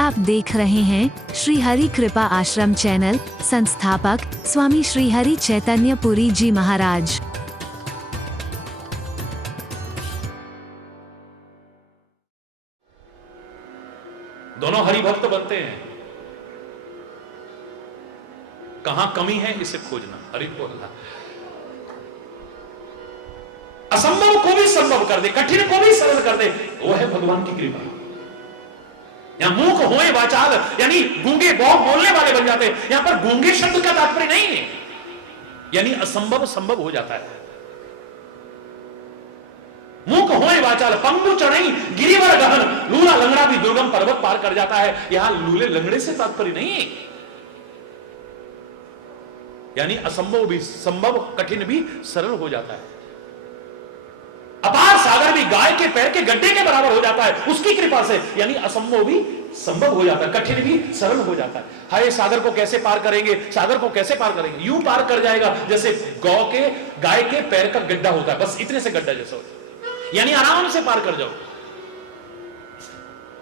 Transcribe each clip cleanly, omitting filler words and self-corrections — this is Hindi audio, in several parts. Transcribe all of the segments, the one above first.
आप देख रहे हैं श्री हरि कृपा आश्रम चैनल। संस्थापक स्वामी श्री हरि चैतन्य पुरी जी महाराज। दोनों हरि भक्त बनते हैं। कहां कमी है इसे खोजना। हरि बोलना असंभव को भी संभव कर दे, कठिन को भी सरल कर दे, वो है भगवान की कृपा। यहां मूक होए वाचाल यानी गूंगे बोलने वाले बन जाते हैं। यहां पर गूंगे शब्द का तात्पर्य नहीं है, यानी असंभव संभव हो जाता है। मूक होए वाचाल पंगु चढ़ई गिरिवर गहन, लूला लंगड़ा भी दुर्गम पर्वत पार कर जाता है। यहां लूले लंगड़े से तात्पर्य नहीं है, यानी असंभव भी संभव, कठिन भी सरल हो जाता है। अपार सागर भी गाय के पैर के गड्ढे के बराबर हो जाता है उसकी कृपा से, यानी असंभव भी संभव हो जाता है, कठिन भी सरल हो जाता है। हाय सागर को कैसे पार करेंगे, सागर को कैसे पार करेंगे? यूं पार कर जाएगा जैसे गाय के पैर का गड्ढा होता है, बस इतने से गड्ढा जैसा होता है, यानी आराम से पार कर जाओ।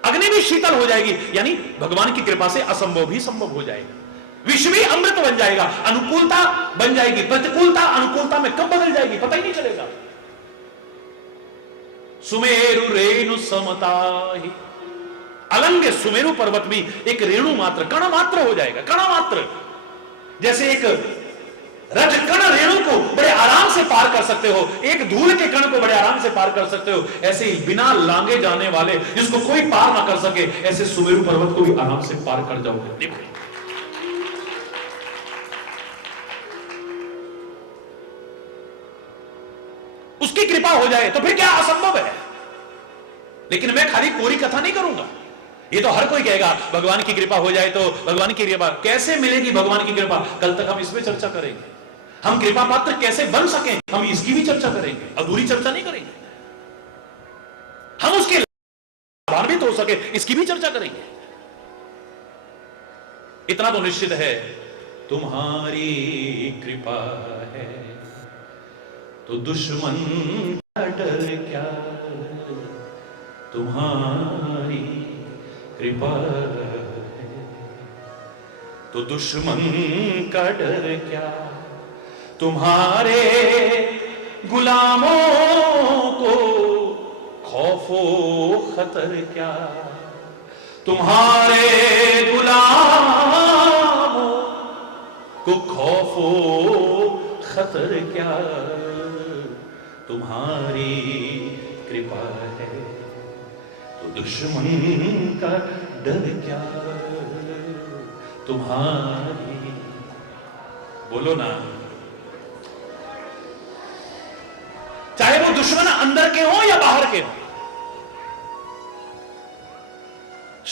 अग्नि भी शीतल हो जाएगी, यानी भगवान की कृपा से असंभव भी संभव हो जाएगा। विश्व भी अमृत बन जाएगा, अनुकूलता बन जाएगी, प्रतिकूलता अनुकूलता में कब बदल जाएगी पता ही नहीं चलेगा। सुमेरु रेणु समताहि, अलंग सुमेरु पर्वत भी एक रेणु मात्र, कण मात्र हो जाएगा, कण मात्र। जैसे एक रज कण रेणु को बड़े आराम से पार कर सकते हो, एक धूल के कण को बड़े आराम से पार कर सकते हो, ऐसे ही बिना लांगे जाने वाले जिसको कोई पार ना कर सके, ऐसे सुमेरु पर्वत को भी आराम से पार कर जाओगे। देखो उसकी कृपा हो जाए तो फिर क्या असंभव है। लेकिन मैं खाली कोरी कथा नहीं करूंगा, ये तो हर कोई कहेगा भगवान की कृपा हो जाए तो। भगवान की कृपा कैसे मिलेगी? भगवान की कृपा कल तक हम इसमें चर्चा करेंगे। हम कृपा पात्र कैसे बन सके, हम इसकी भी चर्चा करेंगे, अधूरी चर्चा नहीं करेंगे। हम उसके लाभान्वित हो सके इसकी भी चर्चा करेंगे। इतना तो निश्चित है, तुम्हारी कृपा है तो दुश्मन का डर क्या, तुम्हारी कृपा है तो दुश्मन का डर क्या, तुम्हारे गुलामों को खौफो खतर क्या, तुम्हारे गुलामों को खौफो खतर क्या, तुम्हारी कृपा है तो दुश्मन का डर क्या, तुम्हारी। बोलो ना, चाहे वो दुश्मन अंदर के हो या बाहर के हो।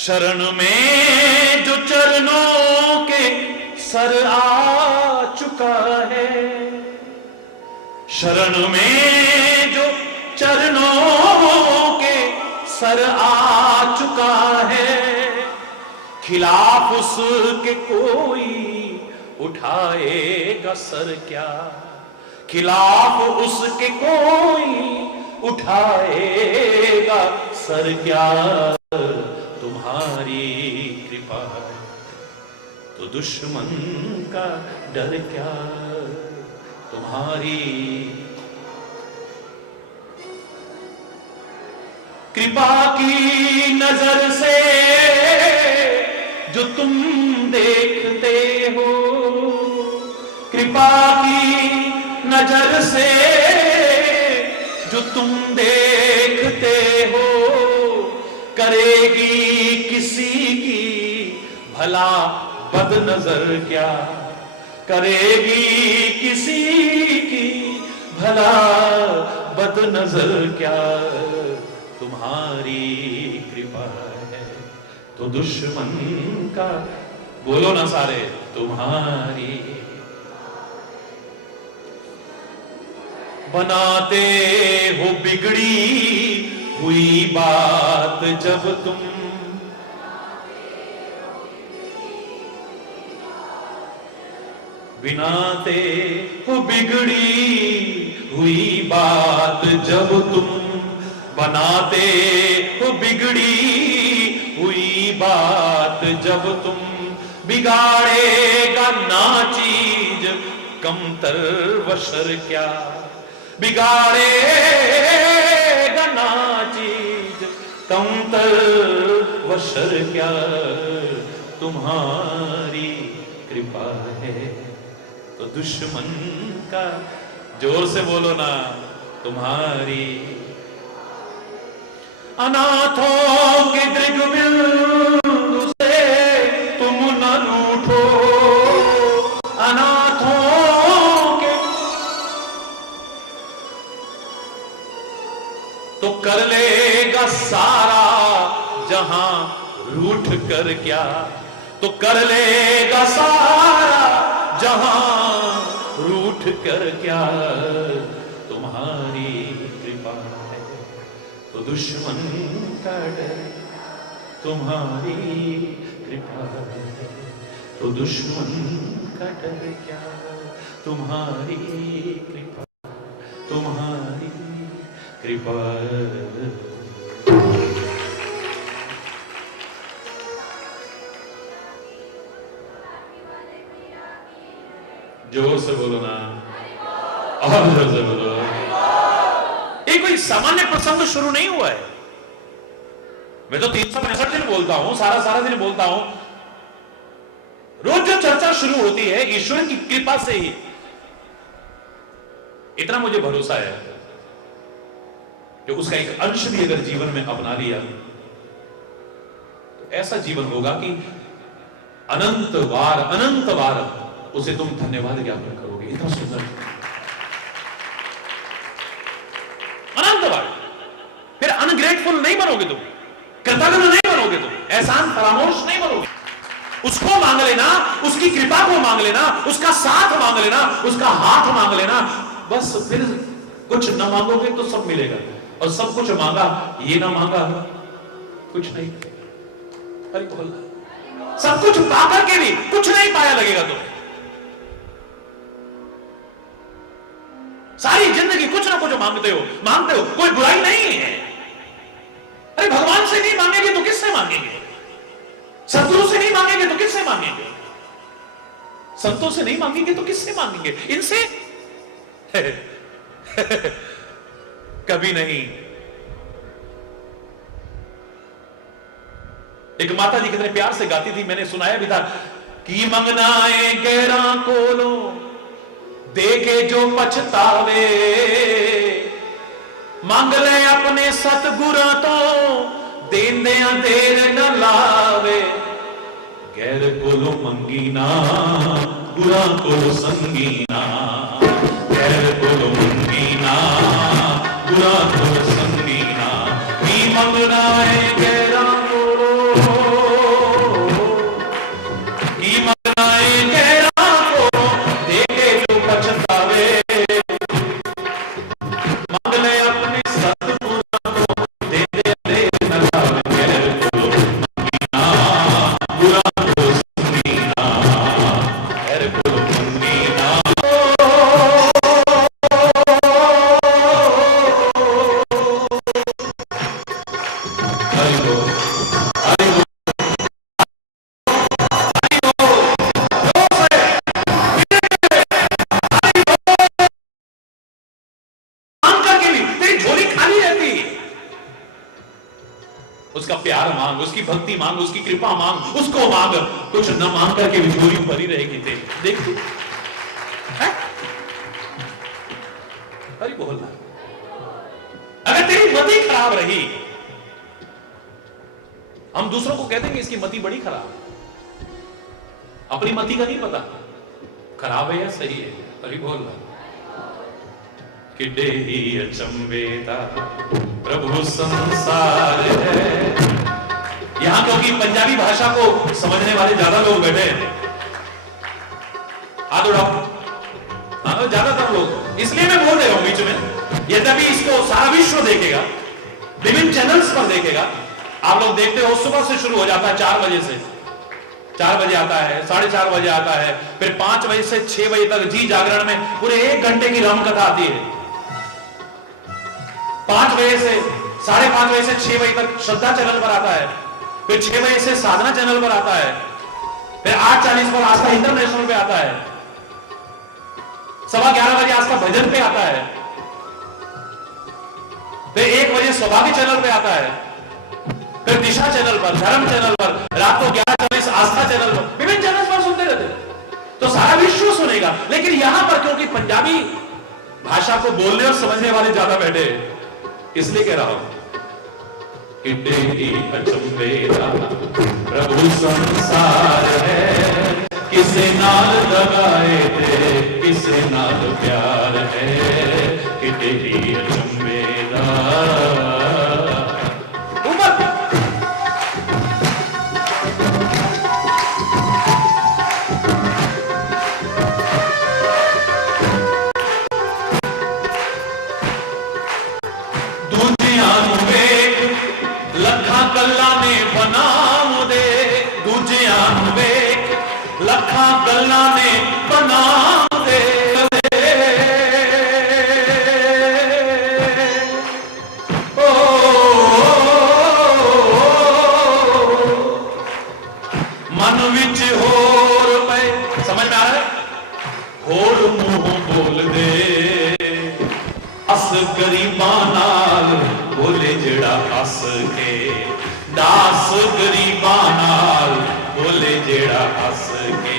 शरण में जो चरणों के सर आ चुका है, शरण में जो चरणों के सर आ चुका है, खिलाफ उसके कोई उठाएगा सर क्या, खिलाफ उसके कोई उठाएगा सर क्या, तुम्हारी कृपा तो दुश्मन का डर क्या, तुम्हारी कृपा की नजर से जो तुम देखते हो, कृपा की नजर से जो तुम देखते हो, करेगी किसी की भला बद नजर क्या, करेगी किसी की भला बद नजर क्या, तुम्हारी कृपा है तो दुश्मन का। बोलो ना सारे, तुम्हारी। बनाते हो बिगड़ी हुई बात जब तुम, बनाते हो बिगड़ी हुई बात जब तुम, बनाते हो बिगड़ी हुई बात जब तुम बिगाड़ेगा ना चीज कमतर वशर क्या, बिगाड़ेगा ना चीज कमतर वशर क्या, तुम्हारी कृपा है तो दुश्मन का, जोर से बोलो ना, तुम्हारी। अनाथों के दृग्बिंदु से तुम न रूठो, अनाथों के तो कर लेगा सारा जहां रूठ कर क्या, तो कर लेगा सारा जहां रूठ कर क्या, तुम्हारी कृपा है तो दुश्मन का डर, तुम्हारी कृपा है तो दुश्मन का डर क्या, तुम्हारी कृपा, तुम्हारी कृपा। जोर से बोलो ना, और जोर से बोलो। ये कोई सामान्य प्रसंग शुरू नहीं हुआ है। मैं तो 365 दिन बोलता हूं, सारा दिन बोलता हूं। रोज जो चर्चा शुरू होती है ईश्वर की कृपा से ही। इतना मुझे भरोसा है कि उसका एक अंश भी अगर जीवन में अपना लिया तो ऐसा जीवन होगा कि अनंत बार उसे तुम धन्यवाद ज्ञापन करोगे। इतना सुंदर, अनंत बार। फिर अनग्रेटफुल नहीं बनोगे तुम, कृतज्ञ नहीं बनोगे तुम, एहसान फरामोश नहीं बनोगे। उसको मांग लेना, उसकी कृपा को मांग लेना, उसका साथ मांग लेना, उसका हाथ मांग लेना, बस। फिर कुछ न मांगोगे तो सब मिलेगा, और सब कुछ मांगा, ये ना मांगा कुछ नहीं। अरे बोल, सब कुछ पाकर के भी कुछ नहीं पाया लगेगा तुम्हें। सारी जिंदगी कुछ ना कुछ मांगते हो, कोई बुराई नहीं है। अरे भगवान से नहीं मांगेंगे तो किससे मांगेंगे? सतगुरु से नहीं मांगेंगे तो किससे मांगेंगे? संतों से नहीं मांगेंगे तो किससे मांगेंगे? इनसे कभी नहीं। एक माता जी कितने प्यार से गाती थी, मैंने सुनाया भी था कि मंगनाए गैरा कोलो देके जो पछतावे, मांग ले अपने सतगुरा तो देंदिया देर न लावे। गैर कोलो मंगीना गुरा कोलो संगीना, गैर कोलो मंगीना गुरा कोलो संगीना। की मंगनाए गैरा कोलो, की मंगनाए गैरा कोलो देखे जो पछतावे, मांग ले अपने सतगुरा को दे दे देर न लावे। गैर कोलो मंगीना गुरा कोलो संगीना, गैर कोलो मंगीना। उसका प्यार मांग, उसकी भक्ति मांग, उसकी कृपा मांग, उसको मांग। कुछ न मांग करके भी झोली भरी रहेगी। देख तू, अरे बोलना, अगर तेरी मति खराब रही, हम दूसरों को कह देंगे इसकी मति बड़ी खराब है, अपनी मति का नहीं पता खराब है या सही है। अरे बोलना, किडे ही अचंबेता प्रभु संसार है। यहां क्योंकि पंजाबी भाषा को समझने वाले ज्यादा लोग बैठे हैं, हाथ उठाओ, ज्यादातर लोग, इसलिए मैं बोल रहा हूं बीच में। यद्यपि इसको सारा विश्व देखेगा, विभिन्न चैनल्स पर देखेगा। आप लोग देखते हो सुबह से शुरू हो जाता है 4 बजे से, 4 बजे आता है, 4:30 बजे आता है, फिर 5 बजे से 6 बजे तक जी जागरण में पूरे 1 घंटे की राम कथा आती है। 5 बजे से 5:30 बजे से 6 बजे तक श्रद्धा चैनल पर आता है। फिर 6 बजे से साधना चैनल पर आता है, फिर 8:40 पर आस्था इंटरनेशनल पे आता है, 11:15 बजे आस्था भजन पे आता है, फिर 1 बजे सौभाग्य चैनल पे आता है, फिर दिशा चैनल पर, धर्म चैनल पर, रात को 11:40 आस्था चैनल पर, विभिन्न चैनल पर सुनते रहते। तो सारा विश्व सुनेगा, लेकिन यहां पर क्योंकि पंजाबी भाषा को बोलने और समझने वाले ज्यादा बैठे, इसलिए कह रहा हूं कि अचंभे दा प्रभु संसार है, किसे नाल लगाए थे किसे नाल प्यार है, कि अचंभे दा गल्ला ने बनाऊ दे, दूजिया वेख लखा गल्ला ने बनाऊ दे, ओ मन विच होर पे, समझ में आ रहा है, होर मुंह बोल दे, अस गरीबां नाल बोले जड़ा हस के, दास गरीबां नाल बोले जेड़ा हस के,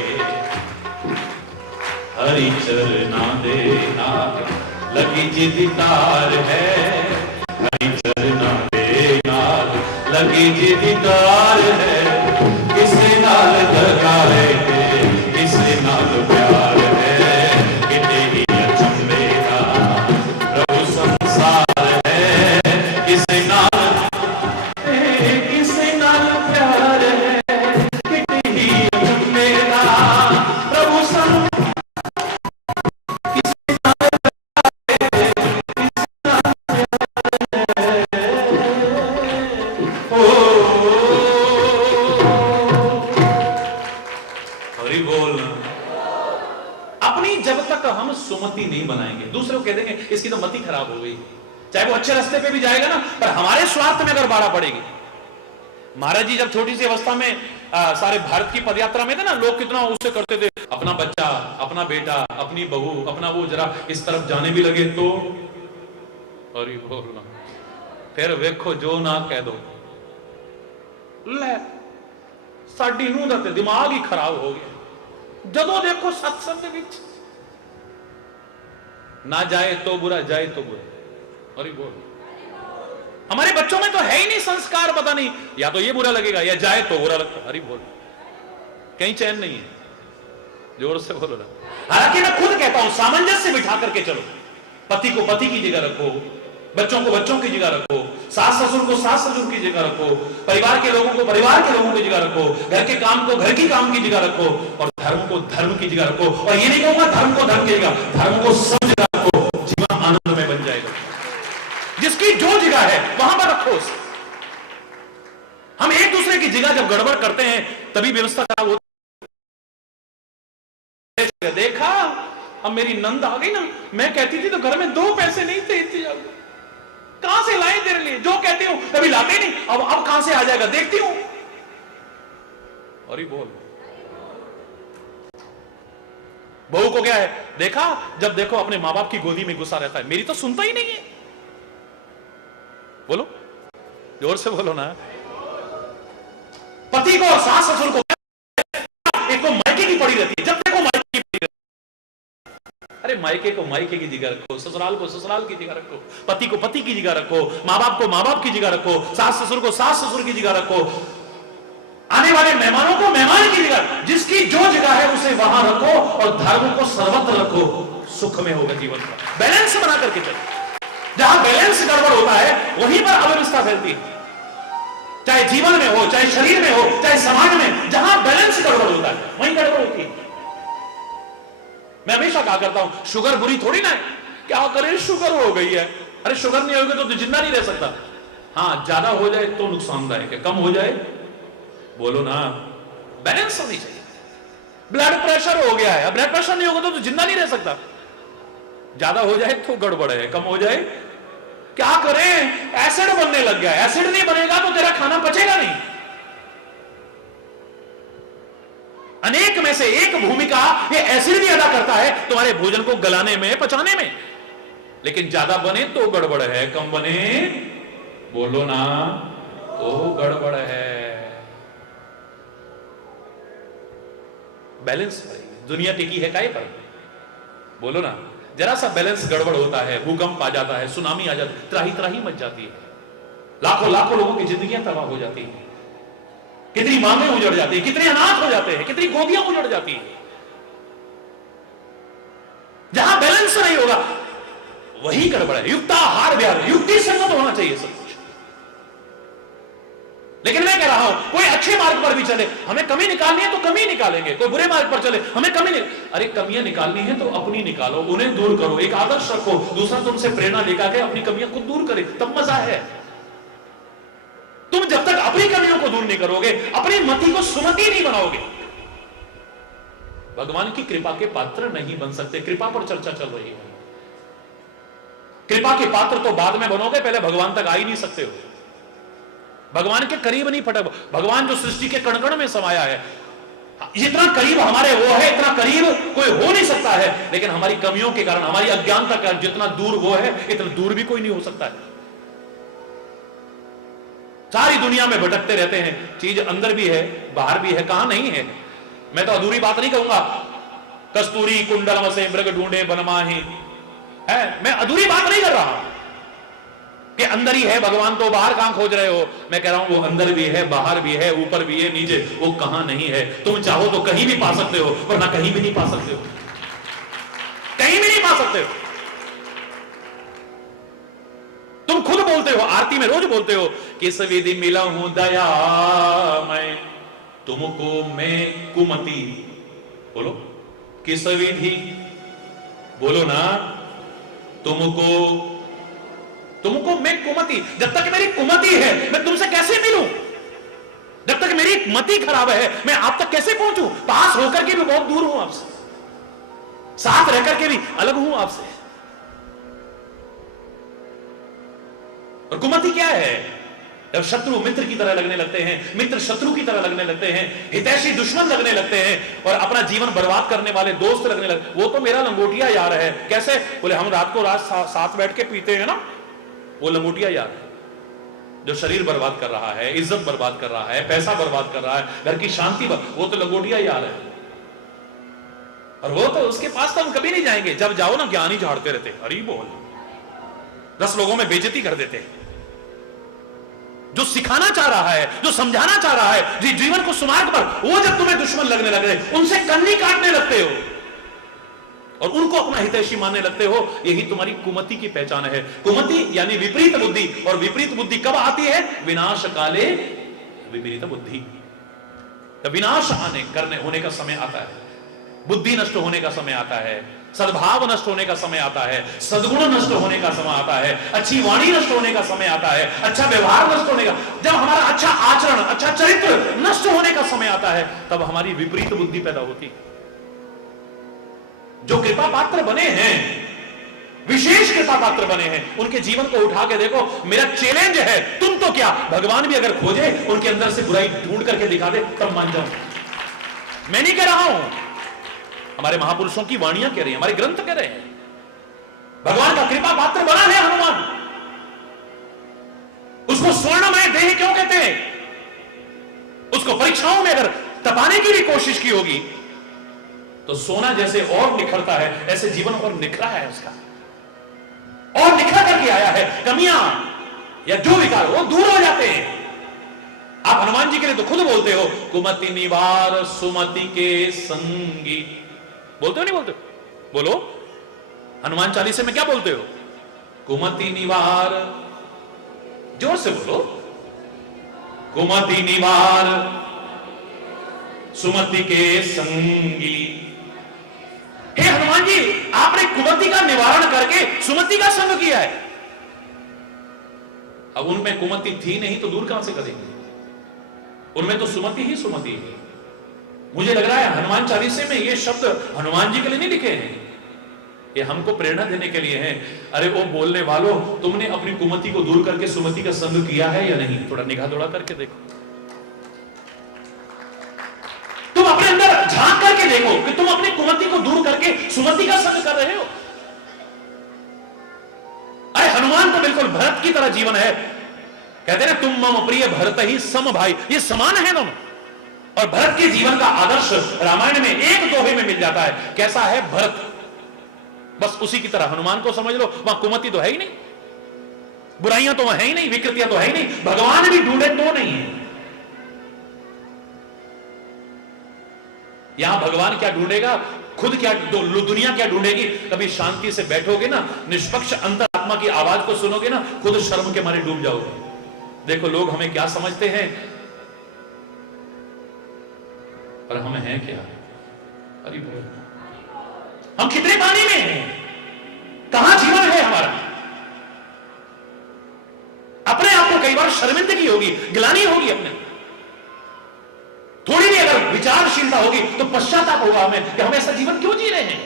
हरि चरना दे नाल लगी जिदी तार है, हरि चरना दे नाल लगी जिदी तार है, किसे नाल लगाए थे किसे नाल प्यार है, किते ही अचंभे दा प्रभु संसार है, किसे नाल सुमति नहीं बनाएंगे, दूसरे को कह देंगे इसकी तो मति खराब हो गई, चाहे वो अच्छे रास्ते पे भी जाएगा ना, पर हमारे स्वार्थ में अगर बाधा पड़ेगी। महाराज जी जब छोटी सी अवस्था में सारे भारत की पदयात्रा में थे ना, लोग कितना उससे करते थे, अपना बच्चा, अपना बेटा, अपनी बहू, अपना वो जरा इस तरफ जाने भी लगे तो, और फिर वेखो जो ना कह दो, ले साडी नूं दा ते दिमाग ही खराब हो गया, जदों देखो सत्संग विच ना जाए तो बुरा, जाए तो बुरा, और बोल हमारे बच्चों में तो है ही नहीं संस्कार, पता नहीं, या तो ये बुरा लगेगा या जाए तो बुरा लगता, अरे बोल कहीं चैन नहीं है, जोर से बोलो ना। हालांकि मैं खुद कहता हूं सामंजस्य बिठा करके चलो, पति को पति की जगह रखो, बच्चों को बच्चों की जगह रखो, सास ससुर को सास ससुर की जगह रखो, परिवार के लोगों को परिवार के लोगों की जगह रखो, घर के काम को घर की काम की जगह रखो, और धर्म को धर्म की जगह रखो। और ये नहीं कहूंगा धर्म को धर्म की जगह, धर्म को सब जगह रखो, जीवन आनंद में बन जाएगा। जिसकी जो जगह है वहां पर रखो। हम एक दूसरे की जगह जब गड़बड़ करते हैं तभी व्यवस्था खराब होती है। देखा, अब मेरी नंद आ गई ना, मैं कहती थी तो घर में 2 पैसे नहीं थे, कहां से लाए तेरे लिए, जो कहती हूं कभी लाते नहीं, अब कहां से आ जाएगा देखती हूं। और ही बोल, बहू को क्या है, देखा जब देखो अपने मां बाप की गोदी में गुस्सा रहता है, मेरी तो सुनता ही नहीं है। बोलो, जोर से बोलो ना। पति को और सास ससुर को एक को मायके की पड़ी रहती है, जब देखो मायके की पड़ी रहती है। अरे मायके को मायके की जगह रखो, ससुराल को ससुराल की जगह रखो, पति को पति की जगह रखो, मां बाप को मां बाप की जगह रखो, सास ससुर को सास ससुर की जगह रखो, आने वाले मेहमानों को मेहमान की जगह, जिसकी जो जगह है उसे वहां रखो, और धर्म को सर्वत्र रखो, सुख में होगा जीवन का। बैलेंस बना करके चलो। जहां बैलेंस गड़बड़ होता है वहीं पर अव्यवस्था फैलती है, चाहे जीवन में हो, चाहे शरीर में हो, चाहे समाज में। जहां बैलेंस गड़बड़ होता है वहीं गड़बड़ होती है। मैं हमेशा कहा करता हूं, शुगर बुरी थोड़ी ना है, क्या करें शुगर हो गई है, अरे शुगर नहीं होगी तो जिंदा नहीं रह सकता। हाँ, ज्यादा हो जाए तो नुकसानदायक है, कम हो जाए, बोलो ना, बैलेंस होनी चाहिए। ब्लड प्रेशर हो गया है, अब ब्लड प्रेशर नहीं होगा तो जिंदा नहीं रह सकता। ज्यादा हो जाए तो गड़बड़ है, कम हो जाए क्या करें, एसिड बनने लग गया, एसिड नहीं बनेगा तो तेरा खाना पचेगा नहीं। से एक भूमिका ये एसिड भी अदा करता है तुम्हारे भोजन को गलाने में, पचाने में। लेकिन ज्यादा बने तो गड़बड़ है, कम बने बोलो ना तो गड़बड़ है। बैलेंस दुनिया टिकी है काहे पर? बोलो ना, जरा सा बैलेंस गड़बड़ होता है, भूकंप आ जाता है, सुनामी आ जाती है, त्राही त्राही मच जाती है, लाखों लाखों लोगों की जिंदगियां तबाह हो जाती हैं, कितनी मांगें उजड़ जाती है, कितने अनाथ हो जाते हैं, कितनी गोदियां उजड़ जाती हैं। जहां बैलेंस नहीं होगा वही गड़बड़ है। युक्ताहार विहार, युक्ति संगत होना चाहिए सब कुछ। लेकिन मैं कह रहा हूं कोई अच्छे मार्ग पर भी चले, हमें कमी निकालनी है तो कमी निकालेंगे, कोई बुरे मार्ग पर चले हमें अरे कमियां निकालनी है तो अपनी निकालो, उन्हें दूर करो, एक आदर्श रखो, दूसरा तुमसे प्रेरणा लेकर के अपनी कमियां खुद दूर करे, तब मजा है। तुम जब तक अपनी कमियों को दूर नहीं करोगे, अपनी मति को सुमति नहीं बनाओगे, भगवान की कृपा के पात्र नहीं बन सकते। कृपा पर चर्चा चल रही है। कृपा के पात्र तो बाद में बनोगे, पहले भगवान तक आ ही नहीं सकते हो, भगवान के करीब नहीं फटक। भगवान जो सृष्टि के कण कण में समाया है, जितना करीब हमारे वो है, इतना करीब कोई हो नहीं सकता है। लेकिन हमारी कमियों के कारण, हमारी अज्ञानता के कारण जितना दूर वो है, इतना दूर भी कोई नहीं हो सकता है। सारी दुनिया में भटकते रहते हैं, चीज अंदर भी है बाहर भी है, कहां नहीं है। मैं तो अधूरी बात नहीं कहूंगा, कस्तूरी कुंडल मसे मृग ढूंढे बनमाही है, मैं अधूरी बात नहीं कर रहा कि अंदर ही है भगवान तो बाहर कहां खोज रहे हो। मैं कह रहा हूं वो अंदर भी है, बाहर भी है, ऊपर भी है, नीचे, वो कहां नहीं है। तुम चाहो तो कहीं भी पा सकते हो, वरना कहीं भी नहीं पा सकते हो, कहीं भी नहीं पा सकते हो। तुम खुद बोलते हो, आरती में रोज बोलते हो, किस विधि मिला हूं दया मैं तुमको मैं कुमति। बोलो किस विधि, बोलो ना, तुमको मैं कुमति। जब तक मेरी कुमति है मैं तुमसे कैसे मिलूं? जब तक मेरी मति खराब है मैं आप तक कैसे पहुंचूं? पास होकर के भी बहुत दूर हूं आपसे, साथ रहकर के भी अलग हूं आपसे। और कुमति क्या है? जब शत्रु मित्र की तरह लगने लगते हैं, मित्र शत्रु की तरह लगने लगते हैं, हितैषी दुश्मन लगने लगते हैं, और अपना जीवन बर्बाद करने वाले दोस्त लगने लगते। वो तो मेरा लंगोटिया यार है। कैसे? बोले हम रात को साथ बैठ के पीते हैं ना, वो लंगोटिया यार है जो शरीर बर्बाद कर रहा है, इज्जत बर्बाद कर रहा है, पैसा बर्बाद कर रहा है, घर की शांति वो तो लंगोटिया यार है। और वो तो उसके पास तो हम कभी नहीं जाएंगे। जब जाओ ना ज्ञान ही झाड़ते रहते, अरे बोल 10 लोगों में बेइज्जती कर देते हैं। जो सिखाना चाह रहा है, जो समझाना चाह रहा है, जी जीवन को सुमार्ग पर, वो जब तुम्हें दुश्मन लगने लग रहे, उनसे कन्नी काटने लगते हो और उनको अपना हितैषी मानने लगते हो, यही तुम्हारी कुमति की पहचान है। कुमति यानी विपरीत बुद्धि। और विपरीत बुद्धि कब आती है? विनाश काले विपरीत बुद्धि। विनाश होने का समय आता है, बुद्धि नष्ट होने का समय आता है, सद्भाव नष्ट होने का समय आता है, सद्गुण नष्ट होने का समय आता है, अच्छी वाणी नष्ट होने का समय आता है, अच्छा व्यवहार नष्ट होने का, जब हमारा अच्छा आचरण, अच्छा चरित्र नष्ट होने का समय आता है, तब हमारी विपरीत बुद्धि पैदा होती है। जो कृपा पात्र बने हैं, विशेष कृपा पात्र बने हैं, उनके जीवन को उठा के देखो। मेरा चैलेंज है, तुम तो क्या, भगवान भी अगर खोजे, उनके अंदर से बुराई ढूंढ करके दिखा दे, तब मान जाओ। मैं नहीं कह रहा हूं, हमारे महापुरुषों की वाणियां कह रही हैं, हमारे ग्रंथ कह रहे हैं। भगवान का कृपा पात्र बना है हनुमान। उसको स्वर्णमय देह क्यों कहते हैं? उसको परीक्षाओं में अगर तपाने की भी कोशिश की होगी तो सोना जैसे और निखरता है, ऐसे जीवन और निखरा है उसका, और निखर करके आया है। कमियां या जो विकार वो दूर हो जाते हैं। आप हनुमान जी के लिए तो खुद बोलते हो, कुमति निवार सुमति के संगी। बोलते हो नहीं बोलते? बोलो, हनुमान चालीसा में क्या बोलते हो? कुमति निवार, जोर से बोलो, कुमति निवार सुमति के संगी। हे हनुमान जी, आपने कुमति का निवारण करके सुमति का संग किया है। अब उनमें कुमति थी नहीं तो दूर कहां से करेंगे? उनमें तो सुमति ही सुमति है। मुझे लग रहा है हनुमान चालीसे में ये शब्द हनुमान जी के लिए नहीं लिखे हैं, ये हमको प्रेरणा देने के लिए हैं। अरे वो बोलने वालों, तुमने अपनी कुमति को दूर करके सुमति का संग किया है या नहीं? थोड़ा निगाह दौड़ा करके देखो। तुम अपने अंदर झांक करके देखो कि तुम अपनी कुमति को दूर करके सुमति का संग कर रहे हो। अरे हनुमान तो बिल्कुल भरत की तरह जीवन है। कहते हैं तुम मम प्रिय भरत ही सम भाई, ये समान है दोनों। और भरत के जीवन का आदर्श रामायण में एक दोहे में मिल जाता है। कैसा है भरत, बस उसी की तरह हनुमान को समझ लो। वहां कुमति तो है ही नहीं, बुराइयां तो है ही नहीं, विकृतियां तो है ही नहीं, भगवान भी ढूंढे तो नहीं है। यहां भगवान क्या ढूंढेगा, खुद क्या, दुनिया क्या ढूंढेगी। कभी शांति से बैठोगे ना, निष्पक्ष अंतरात्मा की आवाज को सुनोगे ना, खुद शर्म के मारे डूब जाओगे। देखो लोग हमें क्या समझते हैं और हमें हैं क्या। अरे हम कितने पानी में हैं, कहां जीवन है हमारा। अपने आप को कई बार शर्मिंदगी होगी, गिलानी होगी अपने। थोड़ी भी अगर विचारशीलता होगी तो पश्चाताप होगा हमें कि हम ऐसा जीवन क्यों जी रहे हैं।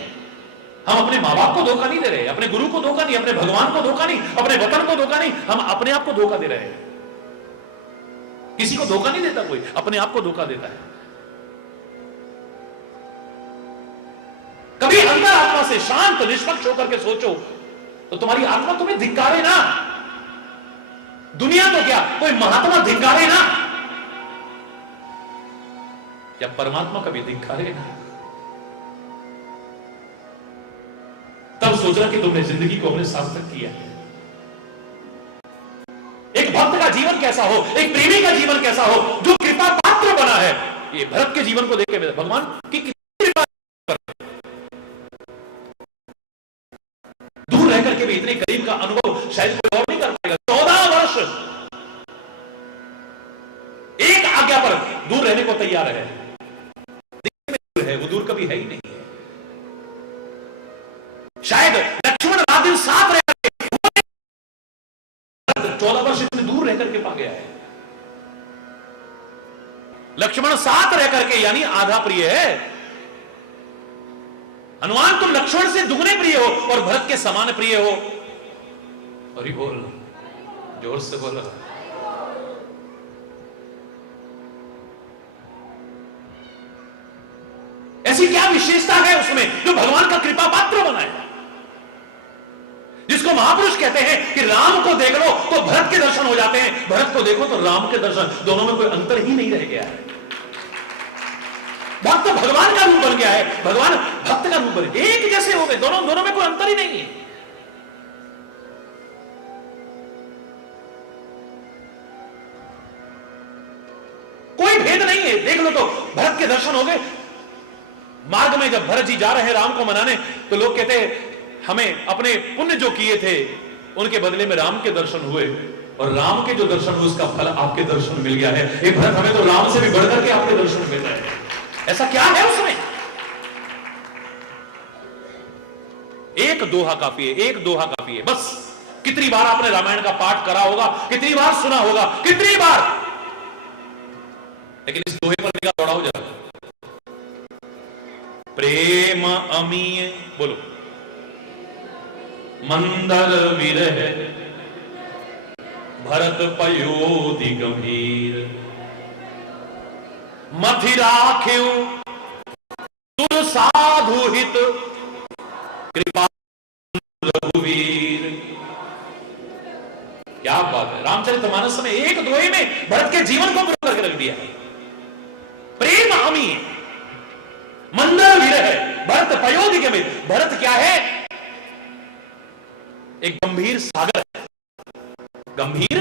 हम अपने मां बाप को धोखा नहीं दे रहे, अपने गुरु को धोखा नहीं, अपने भगवान को धोखा नहीं, अपने वतन को धोखा नहीं, हम अपने आप को धोखा दे रहे हैं। किसी को धोखा नहीं देता कोई, अपने आप को धोखा देता है। कभी अंतरात्मा से शांत निष्पक्ष होकर के सोचो तो तुम्हारी आत्मा तुम्हें धिक्कारे ना। दुनिया तो क्या, कोई महात्मा धिक्कारे ना, या परमात्मा कभी धिक्कारे ना। तब सोचना कि तुमने जिंदगी को अपने सार्थक किया। एक भक्त का जीवन कैसा हो, एक प्रेमी का जीवन कैसा हो, जो कृपा पात्र बना है। ये भरत के जीवन को देख के भगवान की कितनी कृपा, दूर रह करके भी इतने करीब का अनुभव शायद कोई और नहीं कर पाएगा। 14 वर्ष एक आज्ञा पर दूर रहने को तैयार है, वो दूर कभी है ही नहीं है। शायद लक्ष्मण रात दिन साथ रह करके 14 वर्ष इतने दूर रह करके पा गया है। लक्ष्मण साथ रह करके यानी आधा प्रिय है। हनुमान तुम लक्ष्मण से दुगने प्रिय हो और भरत के समान प्रिय हो। अरे बोल, जोर से बोलो। ऐसी क्या विशेषता है उसमें जो भगवान का कृपा पात्र बनाए, जिसको महापुरुष कहते हैं कि राम को देख लो तो भरत के दर्शन हो जाते हैं, भरत को देखो तो राम के दर्शन, दोनों में कोई अंतर ही नहीं रह गया है। भक्त भगवान का रूप बन गया है, भगवान भक्त का रूप बन गया, एक जैसे हो गए दोनों में कोई अंतर ही नहीं है। कोई भेद नहीं है। देख लो तो भरत के दर्शन हो गए। मार्ग में जब भरत जी जा रहे हैं राम को मनाने, तो लोग कहते हैं हमें अपने पुण्य जो किए थे उनके बदले में राम के दर्शन हुए, और राम के जो दर्शन हुए उसका फल आपके दर्शन मिल गया है। ये भरत, हमें तो राम से भी बढ़कर के आपके दर्शन मिल रहे हैं। ऐसा क्या है उसमें। एक दोहा काफी है, एक दोहा काफी है बस। कितनी बार आपने रामायण का पाठ करा होगा, कितनी बार सुना होगा, कितनी बार, लेकिन इस दोहे पर निगाह दौड़ा हो जाता। प्रेम अमीय, बोलो, मंदर विरह भरत पयोधि गंभीर, मथि राख्यु तुर साधु हित कृपा रघुवीर। क्या बात है। रामचरितमानस में एक दोहे में भरत के जीवन को पूरा करके रख दिया है। प्रेम अमीय, मंदर विरह भरत पयोधि गंभीर। भरत क्या है, एक गंभीर सागर है। गंभीर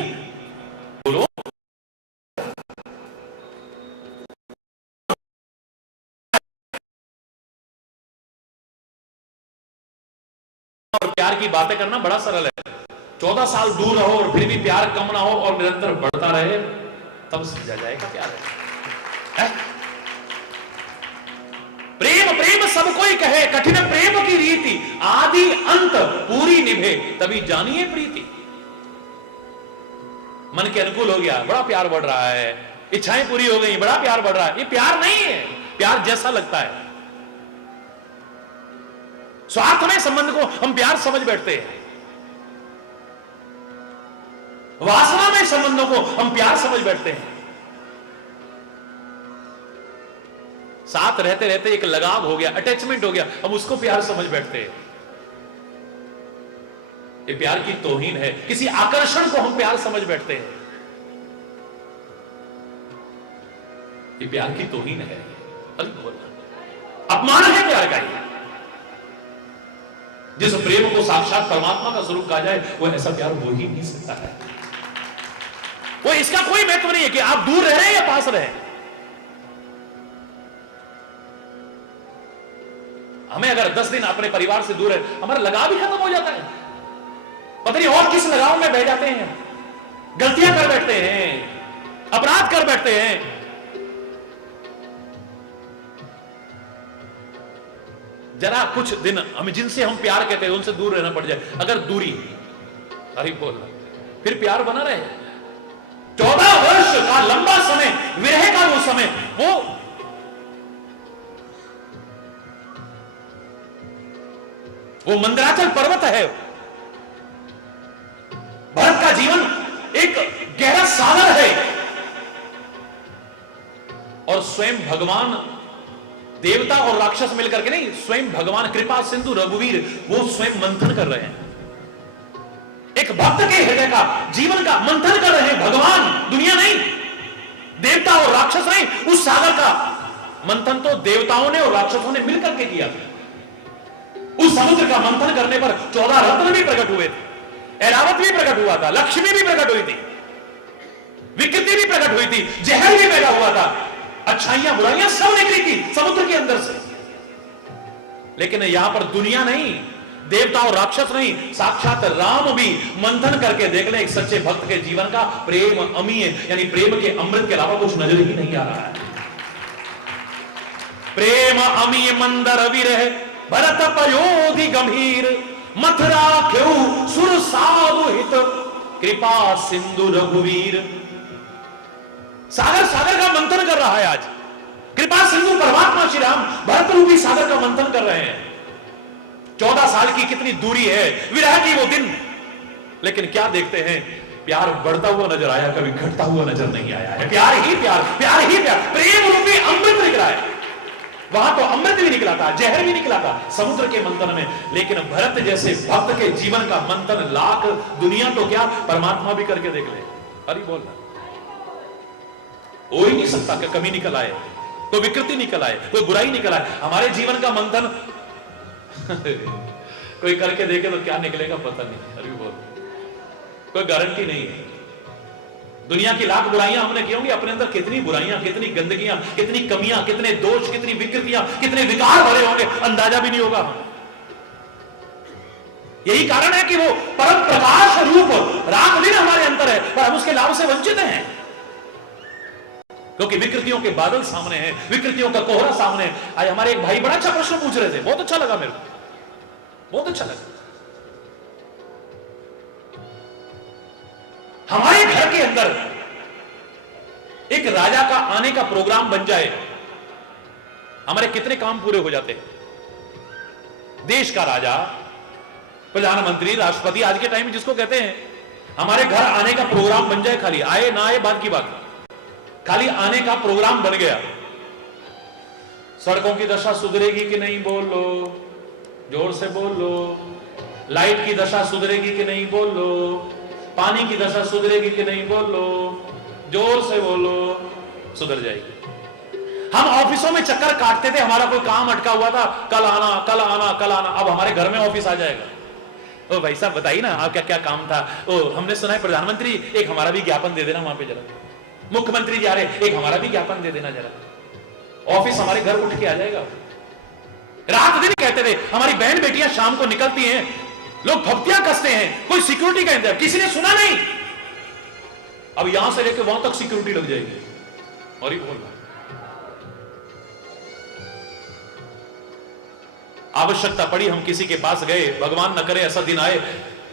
बोलो, और प्यार की बातें करना बड़ा सरल है। 14 साल दूर रहो और फिर भी प्यार कम ना हो और निरंतर बढ़ता रहे, तब समझा जाएगा प्यार है। प्रेम प्रेम सब कोई कहे, कठिन प्रेम की रीति, आदि अंत पूरी निभे तभी जानिए प्रीति। मन के अनुकूल हो गया, बड़ा प्यार बढ़ रहा है, इच्छाएं पूरी हो गई, बड़ा प्यार बढ़ रहा है। ये प्यार नहीं है, प्यार जैसा लगता है। स्वार्थ में संबंध को हम प्यार समझ बैठते हैं, वासना में संबंधों को हम प्यार समझ बैठते हैं। साथ रहते रहते एक लगाव हो गया, अटैचमेंट हो गया, हम उसको प्यार समझ बैठते हैं। ये प्यार की तौहीन है। किसी आकर्षण को हम प्यार समझ बैठते हैं, ये प्यार की तौहीन है, अपमान है प्यार का। ये जिस प्रेम को साक्षात परमात्मा का स्वरूप कहा जाए, वो ऐसा प्यार हो ही नहीं सकता है। वो इसका कोई महत्व नहीं है कि आप दूर रह रहे हैं या पास रहे। हमें अगर 10 दिन अपने परिवार से दूर है, हमारा लगाव ही खत्म हो जाता है। पता नहीं और किस लगाव में बह जाते हैं, गलतियां कर बैठते हैं, अपराध कर बैठते हैं। जरा कुछ दिन हम जिनसे हम प्यार कहते हैं उनसे दूर रहना पड़ जाए, अगर दूरी, अरे बोल, फिर प्यार बना रहे। 14 वर्ष का लंबा समय, विरह का वो समय, वो मंदराचल पर्वत है। भरत का जीवन एक गहरा सागर है, और स्वयं भगवान, देवता और राक्षस मिलकर के नहीं, स्वयं भगवान कृपा सिंधु रघुवीर, वो स्वयं मंथन कर रहे हैं। एक भक्त के हृदय का, जीवन का मंथन कर रहे हैं भगवान, दुनिया नहीं, देवता और राक्षस नहीं। उस सागर का मंथन तो देवताओं ने और राक्षसों ने मिलकर के किया था। उस समुद्र का मंथन करने पर 14 रत्न भी प्रकट हुए थे, ऐरावत भी प्रकट हुआ था, लक्ष्मी भी प्रकट हुई थी, विकृति भी प्रकट हुई थी, जहर भी पैदा हुआ था, अच्छाइयां बुराइयां सब निकली थी समुद्र के अंदर से। लेकिन यहां पर दुनिया नहीं, देवता और राक्षस नहीं, साक्षात राम भी मंथन करके देख ले, एक सच्चे भक्त के जीवन का प्रेम अमीय, यानी प्रेम के अमृत के अलावा कुछ नजर ही नहीं आ रहा है। प्रेम अमीय मंदर विरह भरत पयोधि गंभीर, मथुरा क्यों सुर साधुहित कृपा सिंधु रघुवीर। सागर सागर का मंथन कर रहा है आज, कृपा सिंधु परमात्मा श्री राम भरत रूपी सागर का मंथन कर रहे हैं। 14 साल की कितनी दूरी है, विरह की वो दिन, लेकिन क्या देखते हैं, प्यार बढ़ता हुआ नजर आया, कभी घटता हुआ नजर नहीं आया है। प्यार ही प्यार, प्यार ही प्यार, प्रेम रूपी अमृत निकला है। वहां तो अमृत भी निकला था, जहर भी निकला था समुद्र के मंथन में, लेकिन भरत जैसे भक्त के जीवन का मंथन लाख दुनिया तो क्या, परमात्मा भी करके देख ले। अरे बोल, हो ही नहीं सकता कि कमी निकल आए, कोई विकृति निकल आए, कोई बुराई निकल आए। हमारे जीवन का मंथन कोई करके देखे तो क्या निकलेगा पता नहीं। अरे बोल, कोई गारंटी नहीं है। दुनिया की लाख बुराइयां हमने की होंगी, अपने अंदर कितनी बुराइयां, कितनी गंदगियां, कितनी कमियां, कितने दोष, कितनी विकृतियां, कितने विकार भरे होंगे, अंदाजा भी नहीं होगा हमें। यही कारण है कि वो परम प्रकाश रूप राग दिन हमारे अंदर है, पर हम उसके लाभ से वंचित हैं, क्योंकि विकृतियों के बादल सामने हैं, विकृतियों का कोहरा सामने है। आज हमारे एक भाई बड़ा अच्छा प्रश्न पूछ रहे थे, बहुत अच्छा लगा मेरे को, बहुत अच्छा लगा। हमारे घर के अंदर एक राजा का आने का प्रोग्राम बन जाए, हमारे कितने काम पूरे हो जाते हैं। देश का राजा, प्रधानमंत्री, राष्ट्रपति, आज के टाइम में जिसको कहते हैं, हमारे घर आने का प्रोग्राम बन जाए, खाली आए ना आए बात की बात, खाली आने का प्रोग्राम बन गया। सड़कों की दशा सुधरेगी कि नहीं बोलो, जोर से बोलो। लाइट की दशा सुधरेगी कि नहीं बोलो। पानी की दशा सुधरेगी कि नहीं बोलो, जोर से बोलो। सुधर जाएगी। हम ऑफिसों में चक्कर काटते थे, हमारा कोई काम अटका हुआ था, कल आना कल आना कल आना, अब हमारे घर में ऑफिस आ जाएगा। ओ भाई साहब बताइए ना आपका क्या काम था। ओ हमने सुना है प्रधानमंत्री, एक हमारा भी ज्ञापन दे देना वहां पे जरा। मुख्यमंत्री जा रहे, एक हमारा भी ज्ञापन दे देना जरा। ऑफिस हमारे घर उठ के आ जाएगा। रात दिन कहते थे, हमारी बहन बेटियां शाम को निकलती हैं, लोग भक्तियां कसते हैं, कोई सिक्योरिटी का इंतजाम, किसी ने सुना नहीं। अब यहां से लेकर वहां तक सिक्योरिटी लग जाएगी। और ही बोल, आवश्यकता पड़ी, हम किसी के पास गए, भगवान न करे ऐसा दिन आए,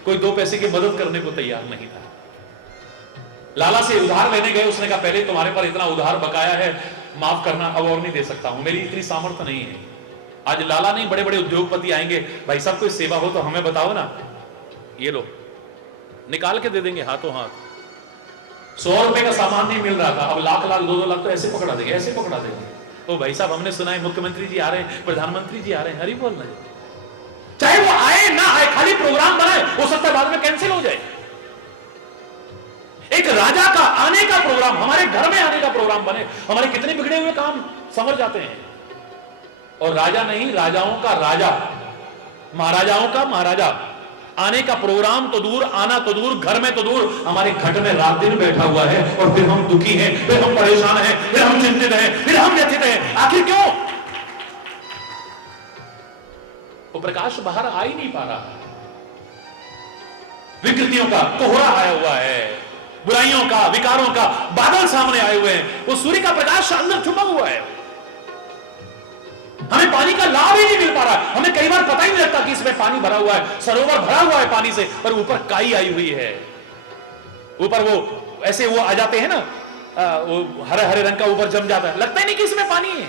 कोई 2 पैसे की मदद करने को तैयार नहीं था। लाला से उधार लेने गए, उसने कहा पहले तुम्हारे पर इतना उधार बकाया है, माफ करना, अब और नहीं दे सकता हूं, मेरी इतनी सामर्थ्य नहीं है। आज लाला नहीं, बड़े बड़े उद्योगपति आएंगे, भाई साहब कोई सेवा हो तो हमें बताओ ना, ये लो निकाल के दे देंगे हाथों हाथ। 100 रुपए का सामान नहीं मिल रहा था, अब लाख लाख 2-2 लाख तो ऐसे पकड़ा देंगे, ऐसे पकड़ा देंगे। ओ भाई साहब, हमने सुना है मुख्यमंत्री जी आ रहे हैं, प्रधानमंत्री जी आ रहे हैं, हरी बोल रहे हैं। चाहे वो आए ना आए, खाली प्रोग्राम बनाए, हो सकता है बाद में कैंसिल हो जाए। एक राजा का आने का प्रोग्राम, हमारे घर में आने का प्रोग्राम बने, हमारे कितने बिगड़े हुए काम समझ जाते हैं। और राजा नहीं, राजाओं का राजा, महाराजाओं का महाराजा आने का प्रोग्राम तो दूर, आना तो दूर, घर में तो दूर, हमारे घर में रात दिन बैठा हुआ है। और फिर हम दुखी हैं, फिर हम परेशान हैं, फिर हम चिंतित हैं, फिर हम व्यथित हैं। आखिर क्यों? वो प्रकाश बाहर आ ही नहीं पा रहा। विकृतियों का कोहरा आया हुआ है, बुराइयों का, विकारों का बादल सामने आए हुए हैं। वो सूर्य का प्रकाश अंदर छुपा हुआ है। हमें पानी का लाभ ही नहीं मिल पा रहा। हमें कई बार पता ही नहीं लगता कि इसमें पानी भरा हुआ है, सरोवर भरा हुआ है पानी से, पर ऊपर काई आई हुई है। ऊपर वो ऐसे वो आ जाते हैं ना, वो हरे हरे रंग का ऊपर जम जाता है, लगता ही नहीं कि इसमें पानी है।